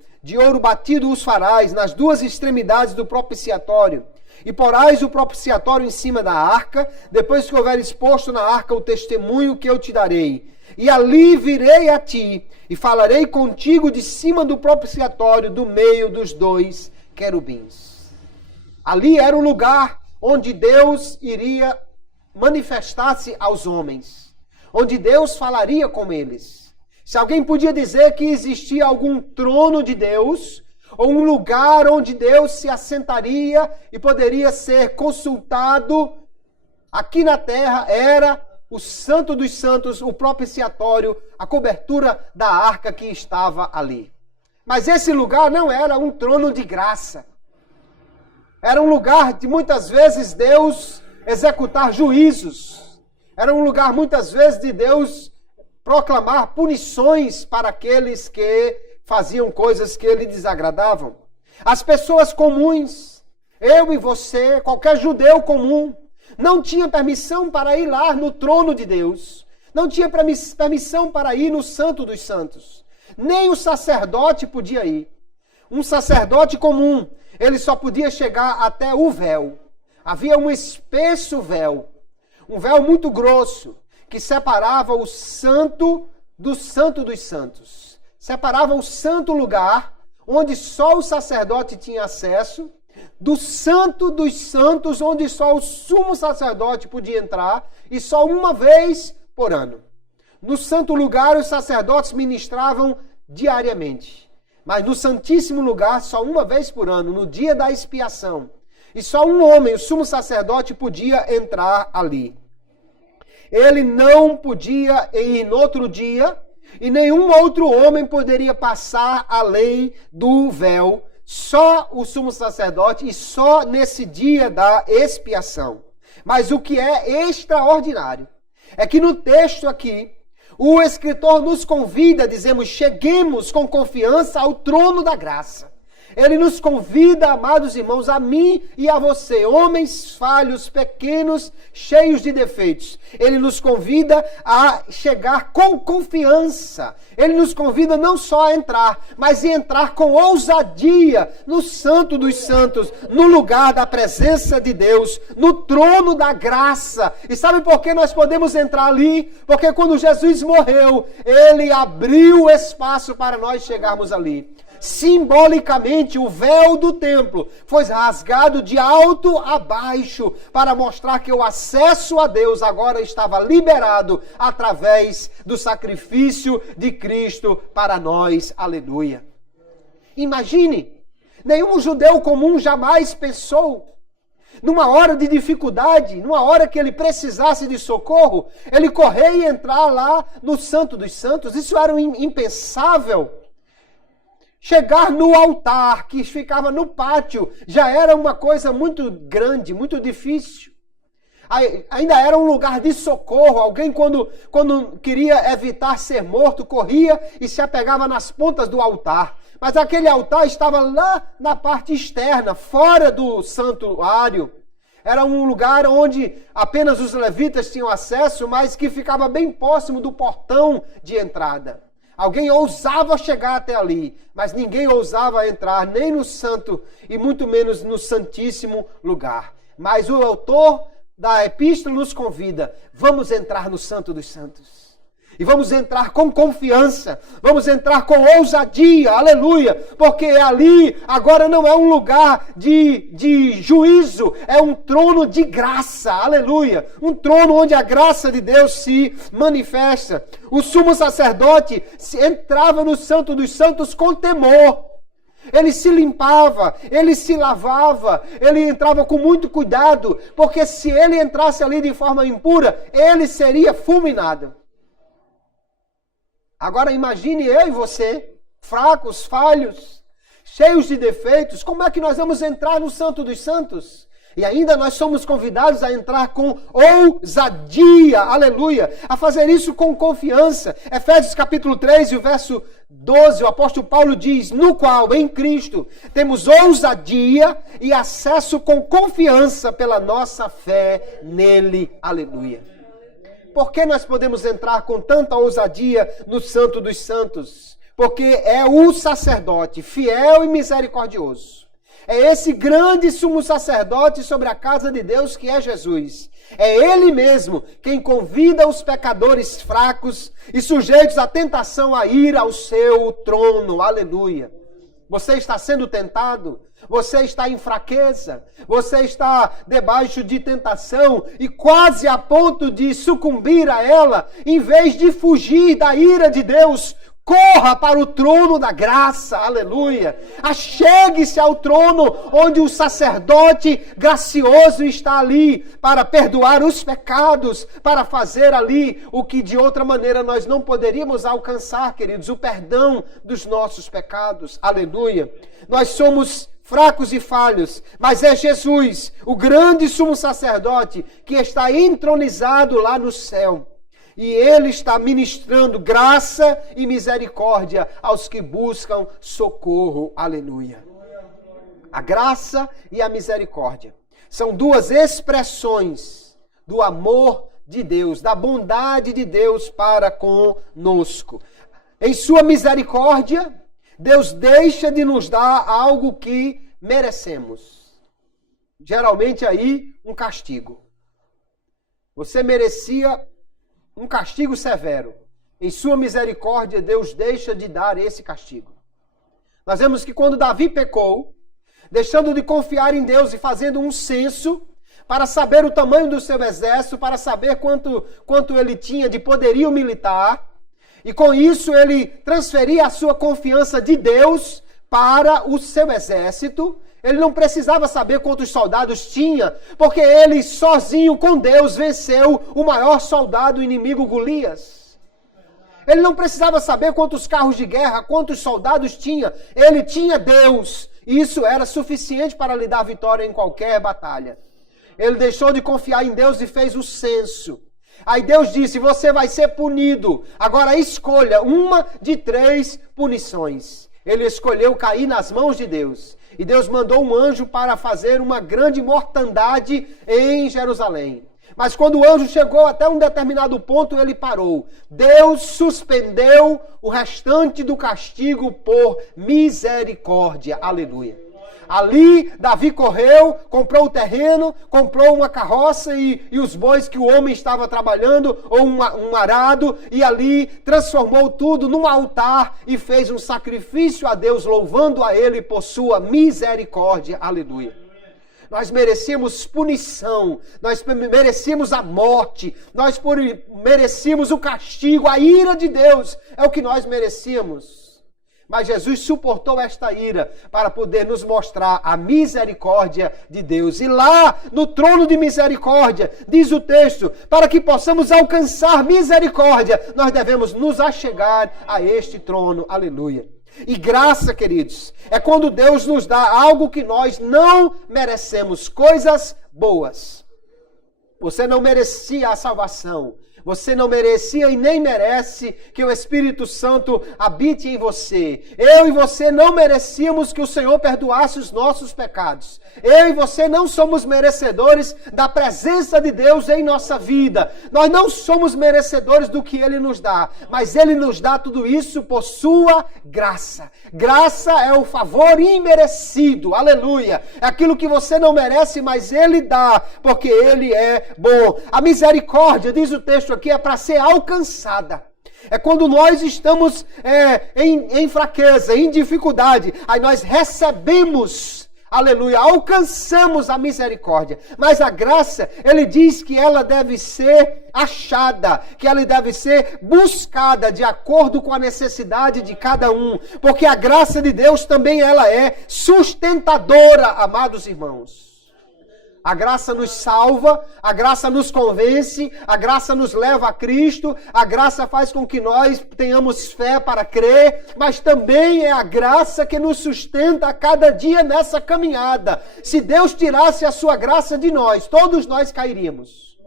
batido os farás nas 2 extremidades do propiciatório. E porás o propiciatório em cima da arca, depois que houver exposto na arca o testemunho que eu te darei. E ali virei a ti, e falarei contigo de cima do propiciatório, do meio dos 2 querubins. Ali era o lugar onde Deus iria manifestar-se aos homens, onde Deus falaria com eles. Se alguém podia dizer que existia algum trono de Deus, ou um lugar onde Deus se assentaria e poderia ser consultado aqui na terra, era o Santo dos Santos, o propiciatório, a cobertura da arca que estava ali. Mas esse lugar não era um trono de graça. Era um lugar de muitas vezes Deus executar juízos. Era um lugar muitas vezes de Deus proclamar punições para aqueles que faziam coisas que lhe desagradavam. As pessoas comuns, eu e você, qualquer judeu comum, não tinha permissão para ir lá no trono de Deus. Não tinha permissão para ir no Santo dos Santos. Nem o sacerdote podia ir. Um sacerdote comum, ele só podia chegar até o véu. Havia um espesso véu, um véu muito grosso, que separava o santo do Santo dos Santos. Separava o santo lugar, onde só o sacerdote tinha acesso, do Santo dos Santos, onde só o sumo sacerdote podia entrar, e só uma vez por ano. No santo lugar, os sacerdotes ministravam diariamente. Mas no Santíssimo Lugar, só uma vez por ano, no dia da expiação. E só um homem, o sumo sacerdote, podia entrar ali. Ele não podia ir no outro dia, e nenhum outro homem poderia passar além do véu. Só o sumo sacerdote e só nesse dia da expiação. Mas o que é extraordinário é que no texto aqui, o escritor nos convida, dizemos, cheguemos com confiança ao trono da graça. Ele nos convida, amados irmãos, a mim e a você, homens falhos, pequenos, cheios de defeitos. Ele nos convida a chegar com confiança. Ele nos convida não só a entrar, mas a entrar com ousadia no Santo dos Santos, no lugar da presença de Deus, no trono da graça. E sabe por que nós podemos entrar ali? Porque quando Jesus morreu, Ele abriu espaço para nós chegarmos ali. Simbolicamente, o véu do templo foi rasgado de alto a baixo para mostrar que o acesso a Deus agora estava liberado através do sacrifício de Cristo para nós. Aleluia. Imagine, nenhum judeu comum jamais pensou, numa hora de dificuldade, numa hora que ele precisasse de socorro, ele correr e entrar lá no Santo dos Santos. Isso era impensável. Chegar no altar, que ficava no pátio, já era uma coisa muito grande, muito difícil. Ainda era um lugar de socorro. Alguém, quando queria evitar ser morto, corria e se apegava nas pontas do altar. Mas aquele altar estava lá na parte externa, fora do santuário. Era um lugar onde apenas os levitas tinham acesso, mas que ficava bem próximo do portão de entrada. Alguém ousava chegar até ali, mas ninguém ousava entrar nem no santo e muito menos no santíssimo lugar. Mas o autor da epístola nos convida, vamos entrar no Santo dos Santos. E vamos entrar com confiança, vamos entrar com ousadia, aleluia, porque ali agora não é um lugar de juízo, é um trono de graça, aleluia. Um trono onde a graça de Deus se manifesta. O sumo sacerdote entrava no Santo dos Santos com temor. Ele se limpava, ele se lavava, ele entrava com muito cuidado, porque se ele entrasse ali de forma impura, ele seria fulminado. Agora imagine eu e você, fracos, falhos, cheios de defeitos, como é que nós vamos entrar no Santo dos Santos? E ainda nós somos convidados a entrar com ousadia, aleluia, a fazer isso com confiança. Efésios capítulo 3 e o verso 12, o apóstolo Paulo diz, no qual, em Cristo, temos ousadia e acesso com confiança pela nossa fé nele, aleluia. Por que nós podemos entrar com tanta ousadia no Santo dos Santos? Porque é o sacerdote fiel e misericordioso. É esse grande sumo sacerdote sobre a casa de Deus que é Jesus. É Ele mesmo quem convida os pecadores fracos e sujeitos à tentação a ir ao seu trono. Aleluia. Você está sendo tentado? Você está em fraqueza? Você está debaixo de tentação e quase a ponto de sucumbir a ela? Em vez de fugir da ira de Deus, corra para o trono da graça, aleluia. Achegue-se ao trono onde o sacerdote gracioso está ali para perdoar os pecados, para fazer ali o que de outra maneira nós não poderíamos alcançar, queridos, o perdão dos nossos pecados, aleluia. Nós somos fracos e falhos, mas é Jesus, o grande sumo sacerdote, que está entronizado lá no céu. E Ele está ministrando graça e misericórdia aos que buscam socorro. Aleluia. A graça e a misericórdia são duas expressões do amor de Deus, da bondade de Deus para conosco. Em sua misericórdia, Deus deixa de nos dar algo que merecemos. Geralmente aí, um castigo. Você merecia um castigo severo. Em sua misericórdia, Deus deixa de dar esse castigo. Nós vemos que quando Davi pecou, deixando de confiar em Deus e fazendo um censo para saber o tamanho do seu exército, para saber quanto ele tinha de poderio militar, e com isso ele transferia a sua confiança de Deus para o seu exército. Ele não precisava saber quantos soldados tinha, porque ele sozinho com Deus venceu o maior soldado inimigo Golias. Ele não precisava saber quantos carros de guerra, quantos soldados tinha. Ele tinha Deus. E isso era suficiente para lhe dar vitória em qualquer batalha. Ele deixou de confiar em Deus e fez o censo. Aí Deus disse, você vai ser punido. Agora escolha uma de 3 punições. Ele escolheu cair nas mãos de Deus. E Deus mandou um anjo para fazer uma grande mortandade em Jerusalém. Mas quando o anjo chegou até um determinado ponto, ele parou. Deus suspendeu o restante do castigo por misericórdia. Aleluia. Ali, Davi correu, comprou o terreno, comprou uma carroça e os bois que o homem estava trabalhando, ou um arado, e ali transformou tudo num altar e fez um sacrifício a Deus, louvando a Ele por sua misericórdia. Aleluia. Nós merecíamos punição, nós merecíamos a morte, nós merecíamos o castigo, a ira de Deus, é o que nós merecíamos. Mas Jesus suportou esta ira para poder nos mostrar a misericórdia de Deus. E lá, no trono de misericórdia, diz o texto, para que possamos alcançar misericórdia, nós devemos nos achegar a este trono. Aleluia. E graça, queridos, é quando Deus nos dá algo que nós não merecemos, coisas boas. Você não merecia a salvação. Você não merecia e nem merece que o Espírito Santo habite em você. Eu e você não merecíamos que o Senhor perdoasse os nossos pecados. Eu e você não somos merecedores da presença de Deus em nossa vida. Nós não somos merecedores do que Ele nos dá. Mas Ele nos dá tudo isso por sua graça. Graça é o favor imerecido. Aleluia. É aquilo que você não merece, mas Ele dá, porque Ele é bom. A misericórdia, diz o texto aqui, é para ser alcançada. É quando nós estamos em fraqueza, em dificuldade, aí nós recebemos, aleluia, alcançamos a misericórdia. Mas a graça, ele diz que ela deve ser achada, que ela deve ser buscada de acordo com a necessidade de cada um. Porque a graça de Deus também ela é sustentadora, amados irmãos. A graça nos salva, a graça nos convence, a graça nos leva a Cristo, a graça faz com que nós tenhamos fé para crer, mas também é a graça que nos sustenta a cada dia nessa caminhada. Se Deus tirasse a sua graça de nós, todos nós cairíamos.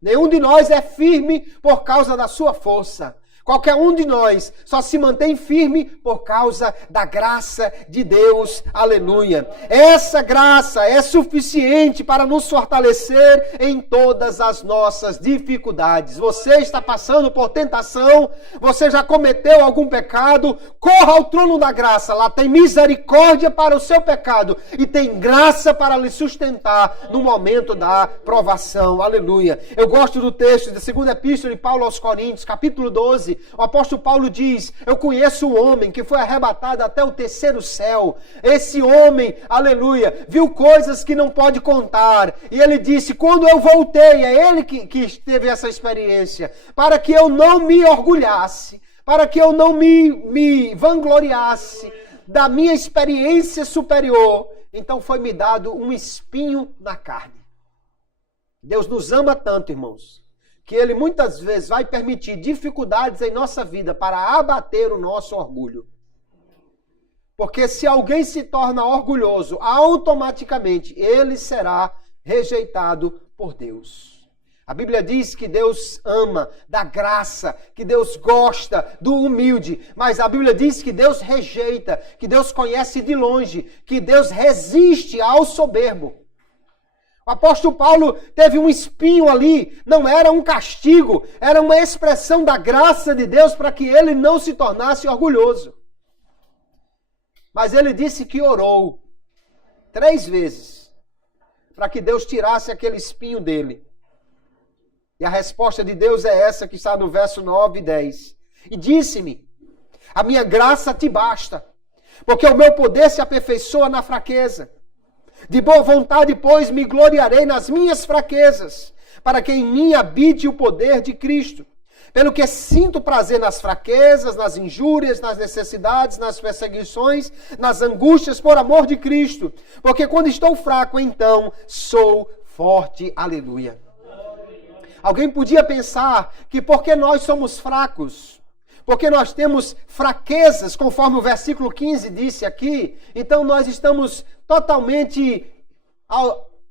Nenhum de nós é firme por causa da sua força. Qualquer um de nós só se mantém firme por causa da graça de Deus. Aleluia. Essa graça é suficiente para nos fortalecer em todas as nossas dificuldades. Você está passando por tentação, você já cometeu algum pecado, corra ao trono da graça. Lá tem misericórdia para o seu pecado e tem graça para lhe sustentar no momento da provação. Aleluia. Eu gosto do texto da segunda epístola de Paulo aos Coríntios, capítulo 12. O apóstolo Paulo diz, eu conheço um homem que foi arrebatado até o terceiro céu. Esse homem, aleluia, viu coisas que não pode contar. E ele disse, quando eu voltei, é ele que teve essa experiência, para que eu não me orgulhasse, para que eu não me vangloriasse da minha experiência superior. Então foi-me dado um espinho na carne. Deus nos ama tanto, irmãos, que Ele muitas vezes vai permitir dificuldades em nossa vida para abater o nosso orgulho. Porque se alguém se torna orgulhoso, automaticamente ele será rejeitado por Deus. A Bíblia diz que Deus ama, dá graça, que Deus gosta do humilde. Mas a Bíblia diz que Deus rejeita, que Deus conhece de longe, que Deus resiste ao soberbo. O apóstolo Paulo teve um espinho ali, não era um castigo, era uma expressão da graça de Deus para que ele não se tornasse orgulhoso. Mas ele disse que orou 3 vezes para que Deus tirasse aquele espinho dele. E a resposta de Deus é essa que está no verso 9 e 10. E disse-me, a minha graça te basta, porque o meu poder se aperfeiçoa na fraqueza. De boa vontade, pois, me gloriarei nas minhas fraquezas, para que em mim habite o poder de Cristo. Pelo que sinto prazer nas fraquezas, nas injúrias, nas necessidades, nas perseguições, nas angústias por amor de Cristo. Porque quando estou fraco, então sou forte. Aleluia. Alguém podia pensar que porque nós somos fracos, porque nós temos fraquezas, conforme o versículo 15 disse aqui, então nós estamos totalmente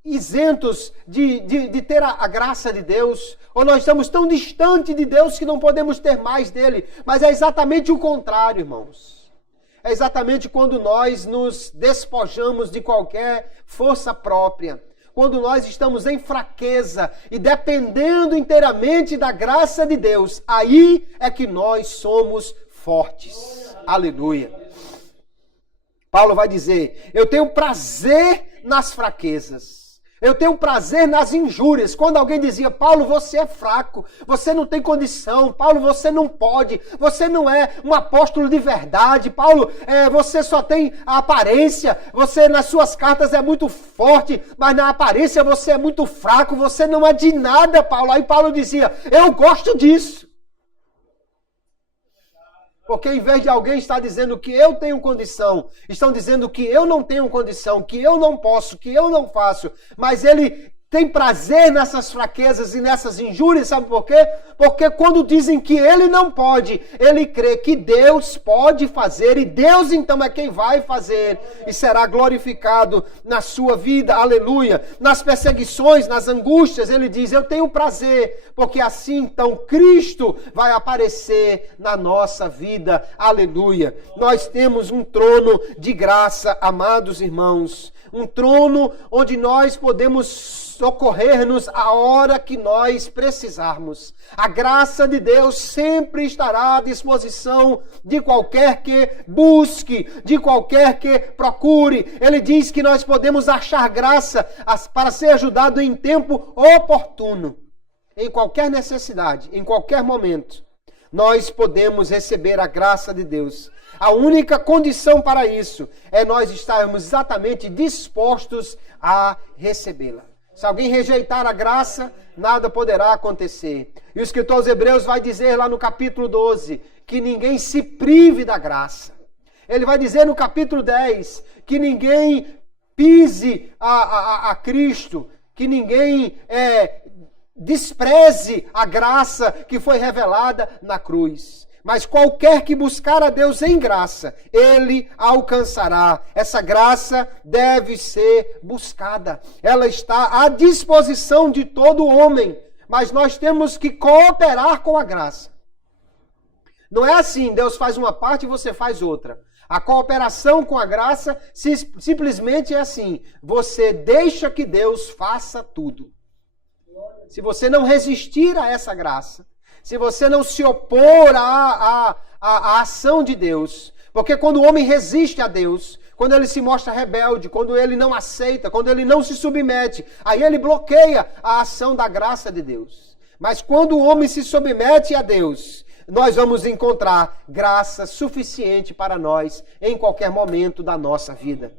isentos de ter a graça de Deus, ou nós estamos tão distantes de Deus que não podemos ter mais dele. Mas é exatamente o contrário, irmãos. É exatamente quando nós nos despojamos de qualquer força própria, quando nós estamos em fraqueza e dependendo inteiramente da graça de Deus, aí é que nós somos fortes. Aleluia. Paulo vai dizer, eu tenho prazer nas fraquezas. Eu tenho prazer nas injúrias. Quando alguém dizia, Paulo, você é fraco, você não tem condição, Paulo, você não pode, você não é um apóstolo de verdade, Paulo, você só tem a aparência, você nas suas cartas é muito forte, mas na aparência você é muito fraco, você não é de nada, Paulo. Aí Paulo dizia, eu gosto disso. Porque em vez de alguém estar dizendo que eu tenho condição, estão dizendo que eu não tenho condição, que eu não posso, que eu não faço. Mas ele tem prazer nessas fraquezas e nessas injúrias, sabe por quê? Porque quando dizem que ele não pode, ele crê que Deus pode fazer e Deus então é quem vai fazer e será glorificado na sua vida, aleluia. Nas perseguições, nas angústias, ele diz, eu tenho prazer, porque assim então Cristo vai aparecer na nossa vida, aleluia. Nós temos um trono de graça, amados irmãos, um trono onde nós podemos socorrer-nos a hora que nós precisarmos. A graça de Deus sempre estará à disposição de qualquer que busque, de qualquer que procure. Ele diz que nós podemos achar graça para ser ajudado em tempo oportuno. Em qualquer necessidade, em qualquer momento, nós podemos receber a graça de Deus. A única condição para isso é nós estarmos exatamente dispostos a recebê-la. Se alguém rejeitar a graça, nada poderá acontecer. E o escritor aos Hebreus vai dizer lá no capítulo 12, que ninguém se prive da graça. Ele vai dizer no capítulo 10, que ninguém pise a Cristo, que ninguém despreze a graça que foi revelada na cruz. Mas qualquer que buscar a Deus em graça, ele alcançará. Essa graça deve ser buscada. Ela está à disposição de todo homem. Mas nós temos que cooperar com a graça. Não é assim, Deus faz uma parte e você faz outra. A cooperação com a graça simplesmente é assim. Você deixa que Deus faça tudo. Se você não resistir a essa graça, se você não se opor à ação de Deus, porque quando o homem resiste a Deus, quando ele se mostra rebelde, quando ele não aceita, quando ele não se submete, aí ele bloqueia a ação da graça de Deus. Mas quando o homem se submete a Deus, nós vamos encontrar graça suficiente para nós em qualquer momento da nossa vida.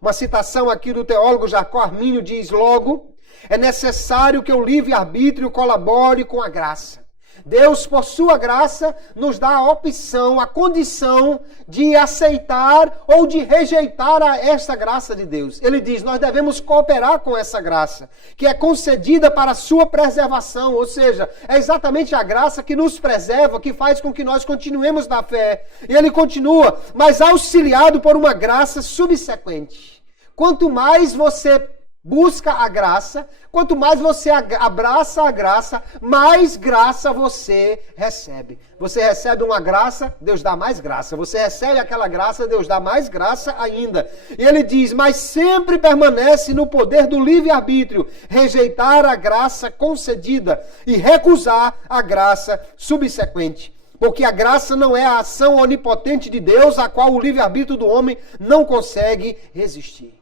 Uma citação aqui do teólogo Jacó Arminio diz logo, é necessário que o livre-arbítrio colabore com a graça. Deus, por sua graça, nos dá a opção, a condição de aceitar ou de rejeitar esta graça de Deus. Ele diz, nós devemos cooperar com essa graça, que é concedida para a sua preservação, ou seja, é exatamente a graça que nos preserva, que faz com que nós continuemos na fé. E ele continua, mas auxiliado por uma graça subsequente. Quanto mais você busca a graça, quanto mais você abraça a graça, mais graça você recebe. Você recebe uma graça, Deus dá mais graça. Você recebe aquela graça, Deus dá mais graça ainda. E ele diz, mas sempre permanece no poder do livre-arbítrio, rejeitar a graça concedida e recusar a graça subsequente. Porque a graça não é a ação onipotente de Deus, a qual o livre-arbítrio do homem não consegue resistir.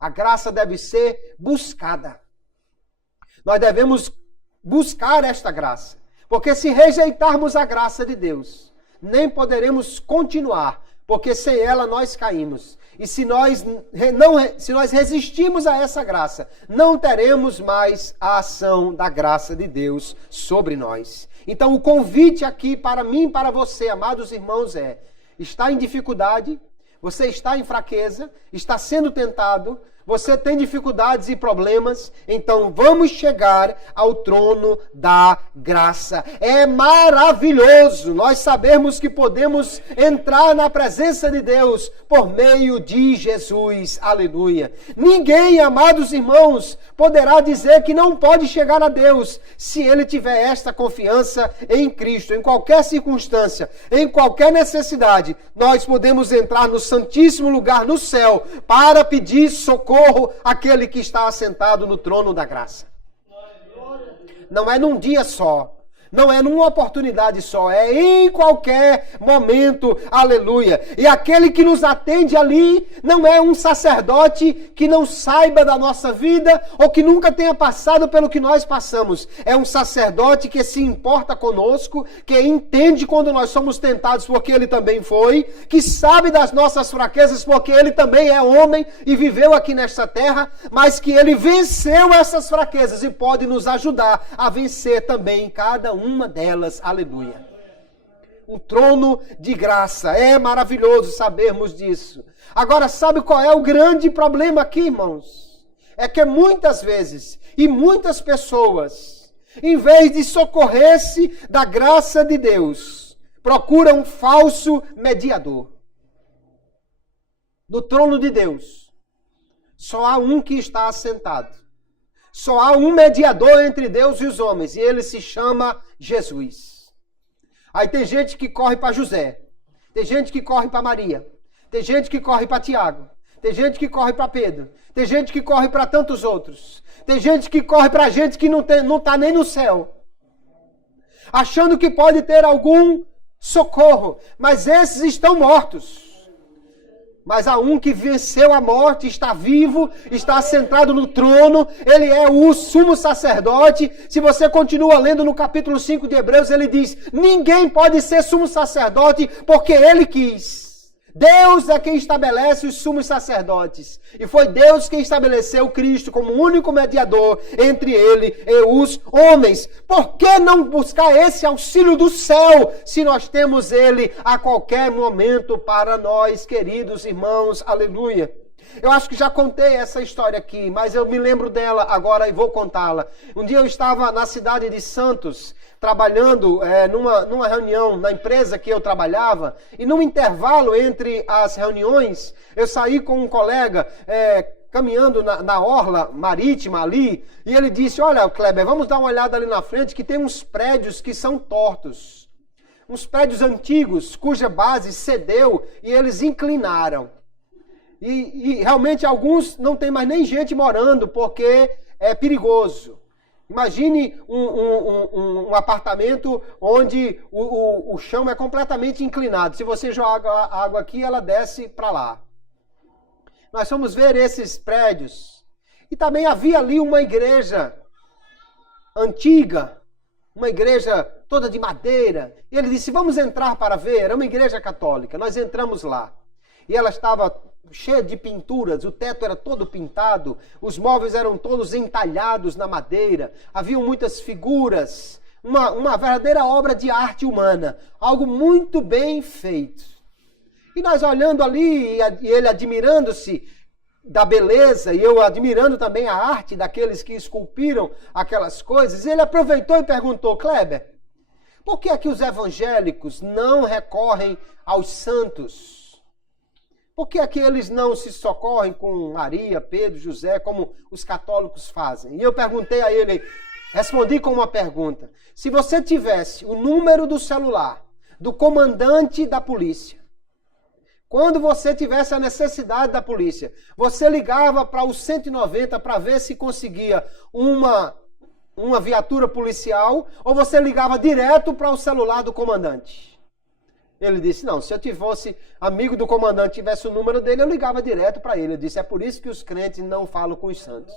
A graça deve ser buscada. Nós devemos buscar esta graça. Porque se rejeitarmos a graça de Deus, nem poderemos continuar, porque sem ela nós caímos. E se nós resistirmos a essa graça, não teremos mais a ação da graça de Deus sobre nós. Então o convite aqui para mim e para você, amados irmãos, está em dificuldade, você está em fraqueza, está sendo tentado, você tem dificuldades e problemas, então vamos chegar ao trono da graça. É maravilhoso nós sabermos que podemos entrar na presença de Deus por meio de Jesus. Aleluia. Ninguém, amados irmãos, poderá dizer que não pode chegar a Deus se ele tiver esta confiança em Cristo. Em qualquer circunstância, em qualquer necessidade, nós podemos entrar no santíssimo lugar no céu para pedir socorro àquele que está assentado no trono da graça. Não é num dia só, Não é numa oportunidade só, é em qualquer momento, aleluia. E aquele que nos atende ali não é um sacerdote que não saiba da nossa vida ou que nunca tenha passado pelo que nós passamos. É um sacerdote que se importa conosco, que entende quando nós somos tentados porque ele também foi, que sabe das nossas fraquezas porque ele também é homem e viveu aqui nesta terra, mas que ele venceu essas fraquezas e pode nos ajudar a vencer também cada uma delas, aleluia. Um trono de graça, é maravilhoso sabermos disso. Agora, sabe qual é o grande problema aqui, irmãos? É que muitas vezes, e muitas pessoas, em vez de socorrer-se da graça de Deus, procuram um falso mediador. No trono de Deus, só há um que está assentado. Só há um mediador entre Deus e os homens, e ele se chama Jesus. Aí tem gente que corre para José, tem gente que corre para Maria, tem gente que corre para Tiago, tem gente que corre para Pedro, tem gente que corre para tantos outros, tem gente que corre para gente que não está nem no céu, achando que pode ter algum socorro, mas esses estão mortos. Mas há um que venceu a morte, está vivo, está sentado no trono, ele é o sumo sacerdote. Se você continua lendo no capítulo 5 de Hebreus, ele diz, ninguém pode ser sumo sacerdote porque ele quis. Deus é quem estabelece os sumos sacerdotes. E foi Deus quem estabeleceu Cristo como o único mediador entre ele e os homens. Por que não buscar esse auxílio do céu, se nós temos ele a qualquer momento para nós, queridos irmãos? Aleluia. Eu acho que já contei essa história aqui, mas eu me lembro dela agora e vou contá-la. Um dia eu estava na cidade de Santos, trabalhando numa reunião na empresa que eu trabalhava, e num intervalo entre as reuniões, eu saí com um colega caminhando na orla marítima ali, e ele disse, olha, Kleber, vamos dar uma olhada ali na frente, que tem uns prédios que são tortos. Uns prédios antigos, cuja base cedeu e eles inclinaram. E realmente alguns não tem mais nem gente morando, porque é perigoso. Imagine um apartamento onde o chão é completamente inclinado. Se você joga água aqui, ela desce para lá. Nós fomos ver esses prédios. E também havia ali uma igreja antiga, uma igreja toda de madeira. E ele disse, vamos entrar para ver. Era uma igreja católica. Nós entramos lá. E ela estava cheia de pinturas, o teto era todo pintado, os móveis eram todos entalhados na madeira, haviam muitas figuras, uma verdadeira obra de arte humana, algo muito bem feito. E nós olhando ali, e ele admirando-se da beleza, e eu admirando também a arte daqueles que esculpiram aquelas coisas, ele aproveitou e perguntou, Kleber, por que é que os evangélicos não recorrem aos santos? Por que é que eles não se socorrem com Maria, Pedro, José, como os católicos fazem? E eu perguntei a ele, respondi com uma pergunta. Se você tivesse o número do celular do comandante da polícia, quando você tivesse a necessidade da polícia, você ligava para o 190 para ver se conseguia uma viatura policial ou você ligava direto para o celular do comandante? Ele disse, não, se eu fosse amigo do comandante, tivesse o número dele, eu ligava direto para ele. Eu disse, é por isso que os crentes não falam com os santos.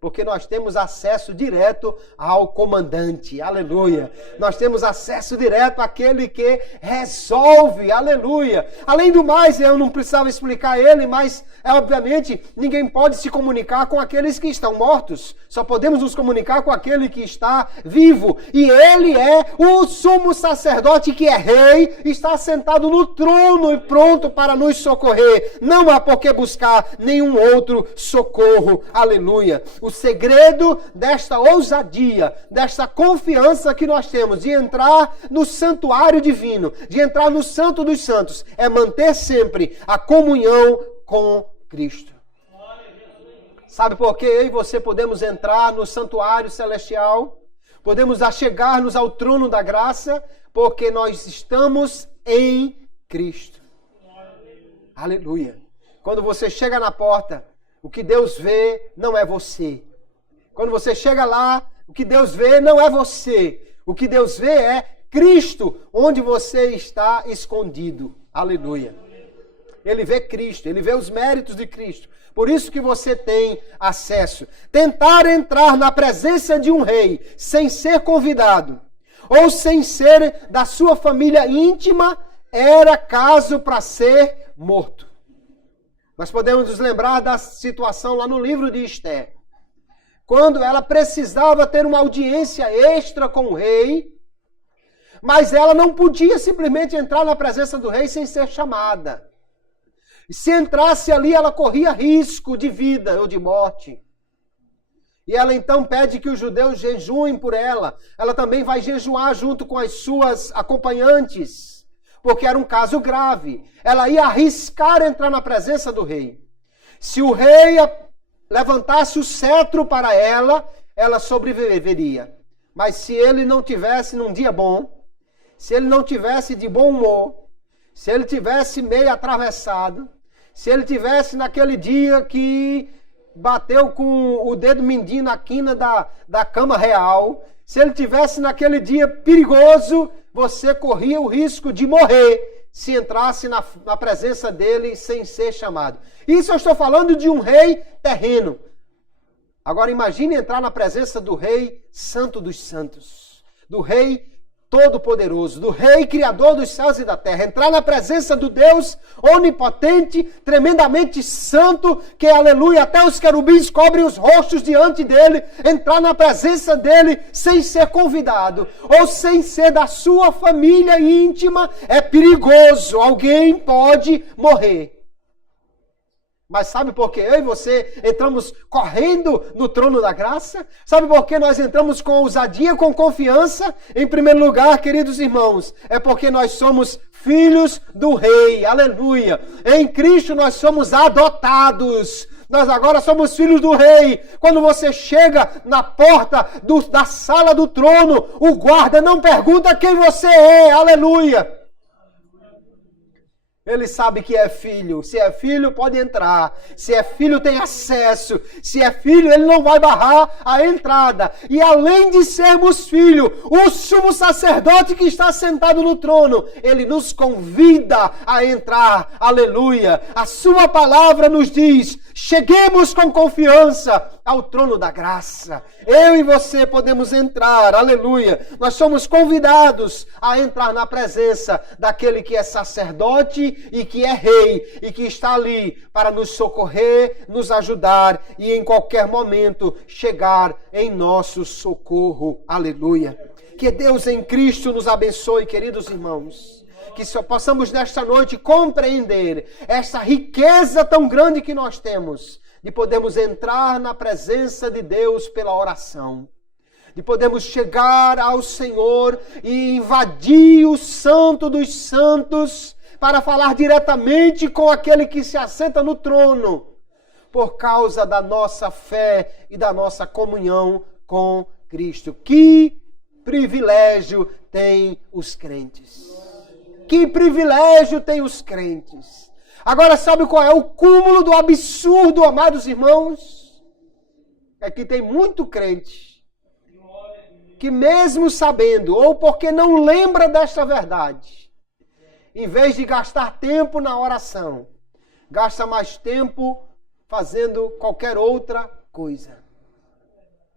Porque nós temos acesso direto ao comandante, aleluia. Nós temos acesso direto àquele que resolve, aleluia. Além do mais, eu não precisava explicar ele, mas obviamente ninguém pode se comunicar com aqueles que estão mortos. Só podemos nos comunicar com aquele que está vivo. E ele é o sumo sacerdote que é rei, está sentado no trono e pronto para nos socorrer. Não há por que buscar nenhum outro socorro, aleluia. O segredo desta ousadia, desta confiança que nós temos de entrar no santuário divino, de entrar no Santo dos Santos, é manter sempre a comunhão com Cristo. Sabe por que eu e você podemos entrar no santuário celestial? Podemos achegar-nos ao trono da graça, porque nós estamos em Cristo. Aleluia. Quando você chega na porta, o que Deus vê não é você. Quando você chega lá, o que Deus vê não é você. O que Deus vê é Cristo onde você está escondido. Aleluia. Ele vê Cristo, ele vê os méritos de Cristo. Por isso que você tem acesso. Tentar entrar na presença de um rei sem ser convidado, ou sem ser da sua família íntima, era caso para ser morto. Nós podemos nos lembrar da situação lá no livro de Esther. Quando ela precisava ter uma audiência extra com o rei, mas ela não podia simplesmente entrar na presença do rei sem ser chamada. E se entrasse ali, ela corria risco de vida ou de morte. E ela então pede que os judeus jejuem por ela. Ela também vai jejuar junto com as suas acompanhantes, porque era um caso grave. Ela ia arriscar entrar na presença do rei. Se o rei levantasse o cetro para ela, ela sobreviveria. Mas se ele não tivesse num dia bom, se ele não tivesse de bom humor, se ele tivesse meio atravessado, se ele tivesse naquele dia que bateu com o dedo mindinho na quina da cama real, se ele tivesse naquele dia perigoso, você corria o risco de morrer se entrasse na presença dele sem ser chamado. Isso eu estou falando de um rei terreno. Agora imagine entrar na presença do rei santo dos santos, do rei todo-poderoso, do rei criador dos céus e da terra. Entrar na presença do Deus onipotente, tremendamente santo, que, aleluia, até os querubins cobrem os rostos diante dele. Entrar na presença dele sem ser convidado, ou sem ser da sua família íntima, é perigoso. Alguém pode morrer. Mas sabe por que eu e você entramos correndo no trono da graça? Sabe por que nós entramos com ousadia, com confiança? Em primeiro lugar, queridos irmãos, é porque nós somos filhos do Rei. Aleluia! Em Cristo nós somos adotados. Nós agora somos filhos do Rei. Quando você chega na porta da sala do trono, o guarda não pergunta quem você é. Aleluia! Ele sabe que é filho. Se é filho, pode entrar. Se é filho, tem acesso. Se é filho, ele não vai barrar a entrada. E além de sermos filhos, o sumo sacerdote que está sentado no trono, ele nos convida a entrar. Aleluia! A sua palavra nos diz: cheguemos com confiança ao trono da graça. Eu e você podemos entrar, aleluia. Nós somos convidados a entrar na presença daquele que é sacerdote e que é rei e que está ali para nos socorrer, nos ajudar e em qualquer momento chegar em nosso socorro. Aleluia. Que Deus em Cristo nos abençoe, queridos irmãos. Que só possamos nesta noite compreender essa riqueza tão grande que nós temos, de podermos entrar na presença de Deus pela oração, de podermos chegar ao Senhor e invadir o Santo dos Santos para falar diretamente com aquele que se assenta no trono, por causa da nossa fé e da nossa comunhão com Cristo. Que privilégio tem os crentes! Que privilégio tem os crentes! Agora, sabe qual é o cúmulo do absurdo, amados irmãos? É que tem muito crente que mesmo sabendo, ou porque não lembra desta verdade, em vez de gastar tempo na oração, gasta mais tempo fazendo qualquer outra coisa.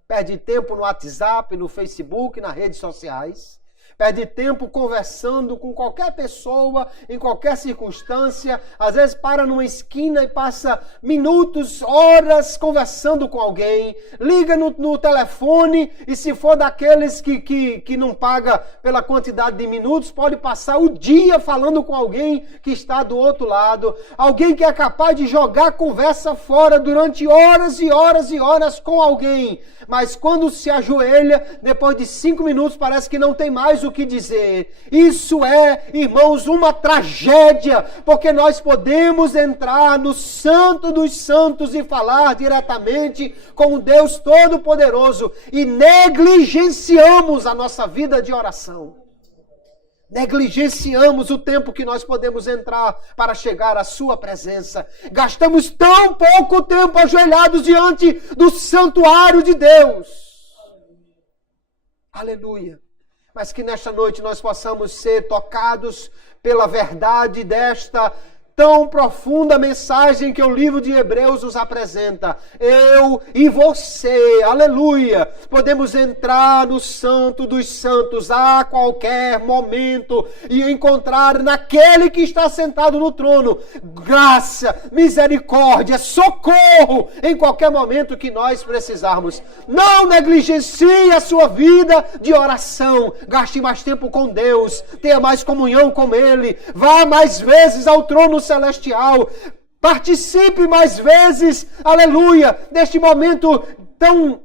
Perde tempo no WhatsApp, no Facebook, nas redes sociais. Perde tempo conversando com qualquer pessoa, em qualquer circunstância. Às vezes para numa esquina e passa minutos, horas conversando com alguém. Liga no telefone e se for daqueles que não paga pela quantidade de minutos, pode passar o dia falando com alguém que está do outro lado. Alguém que é capaz de jogar a conversa fora durante horas e horas e horas com alguém. Mas quando se ajoelha, depois de 5 minutos, parece que não tem mais o que dizer. Isso é, irmãos, uma tragédia, porque nós podemos entrar no Santo dos Santos e falar diretamente com o Deus Todo-Poderoso e negligenciamos a nossa vida de oração. Negligenciamos o tempo que nós podemos entrar para chegar à sua presença. Gastamos tão pouco tempo ajoelhados diante do santuário de Deus. Aleluia. mas que nesta noite nós possamos ser tocados pela verdade desta tão profunda mensagem que o livro de Hebreus nos apresenta. Eu e você, aleluia, podemos entrar no Santo dos Santos a qualquer momento e encontrar naquele que está sentado no trono graça, misericórdia, socorro em qualquer momento que nós precisarmos. Não negligencie a sua vida de oração. Gaste mais tempo com Deus, tenha mais comunhão com Ele, vá mais vezes ao trono celestial, participe mais vezes, aleluia, deste momento tão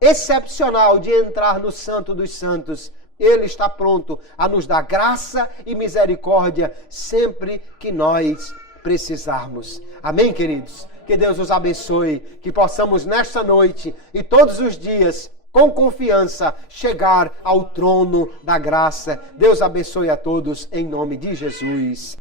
excepcional de entrar no Santo dos Santos. Ele está pronto a nos dar graça e misericórdia sempre que nós precisarmos. Amém, queridos? Que Deus os abençoe, que possamos nesta noite e todos os dias, com confiança, chegar ao trono da graça. Deus abençoe a todos em nome de Jesus.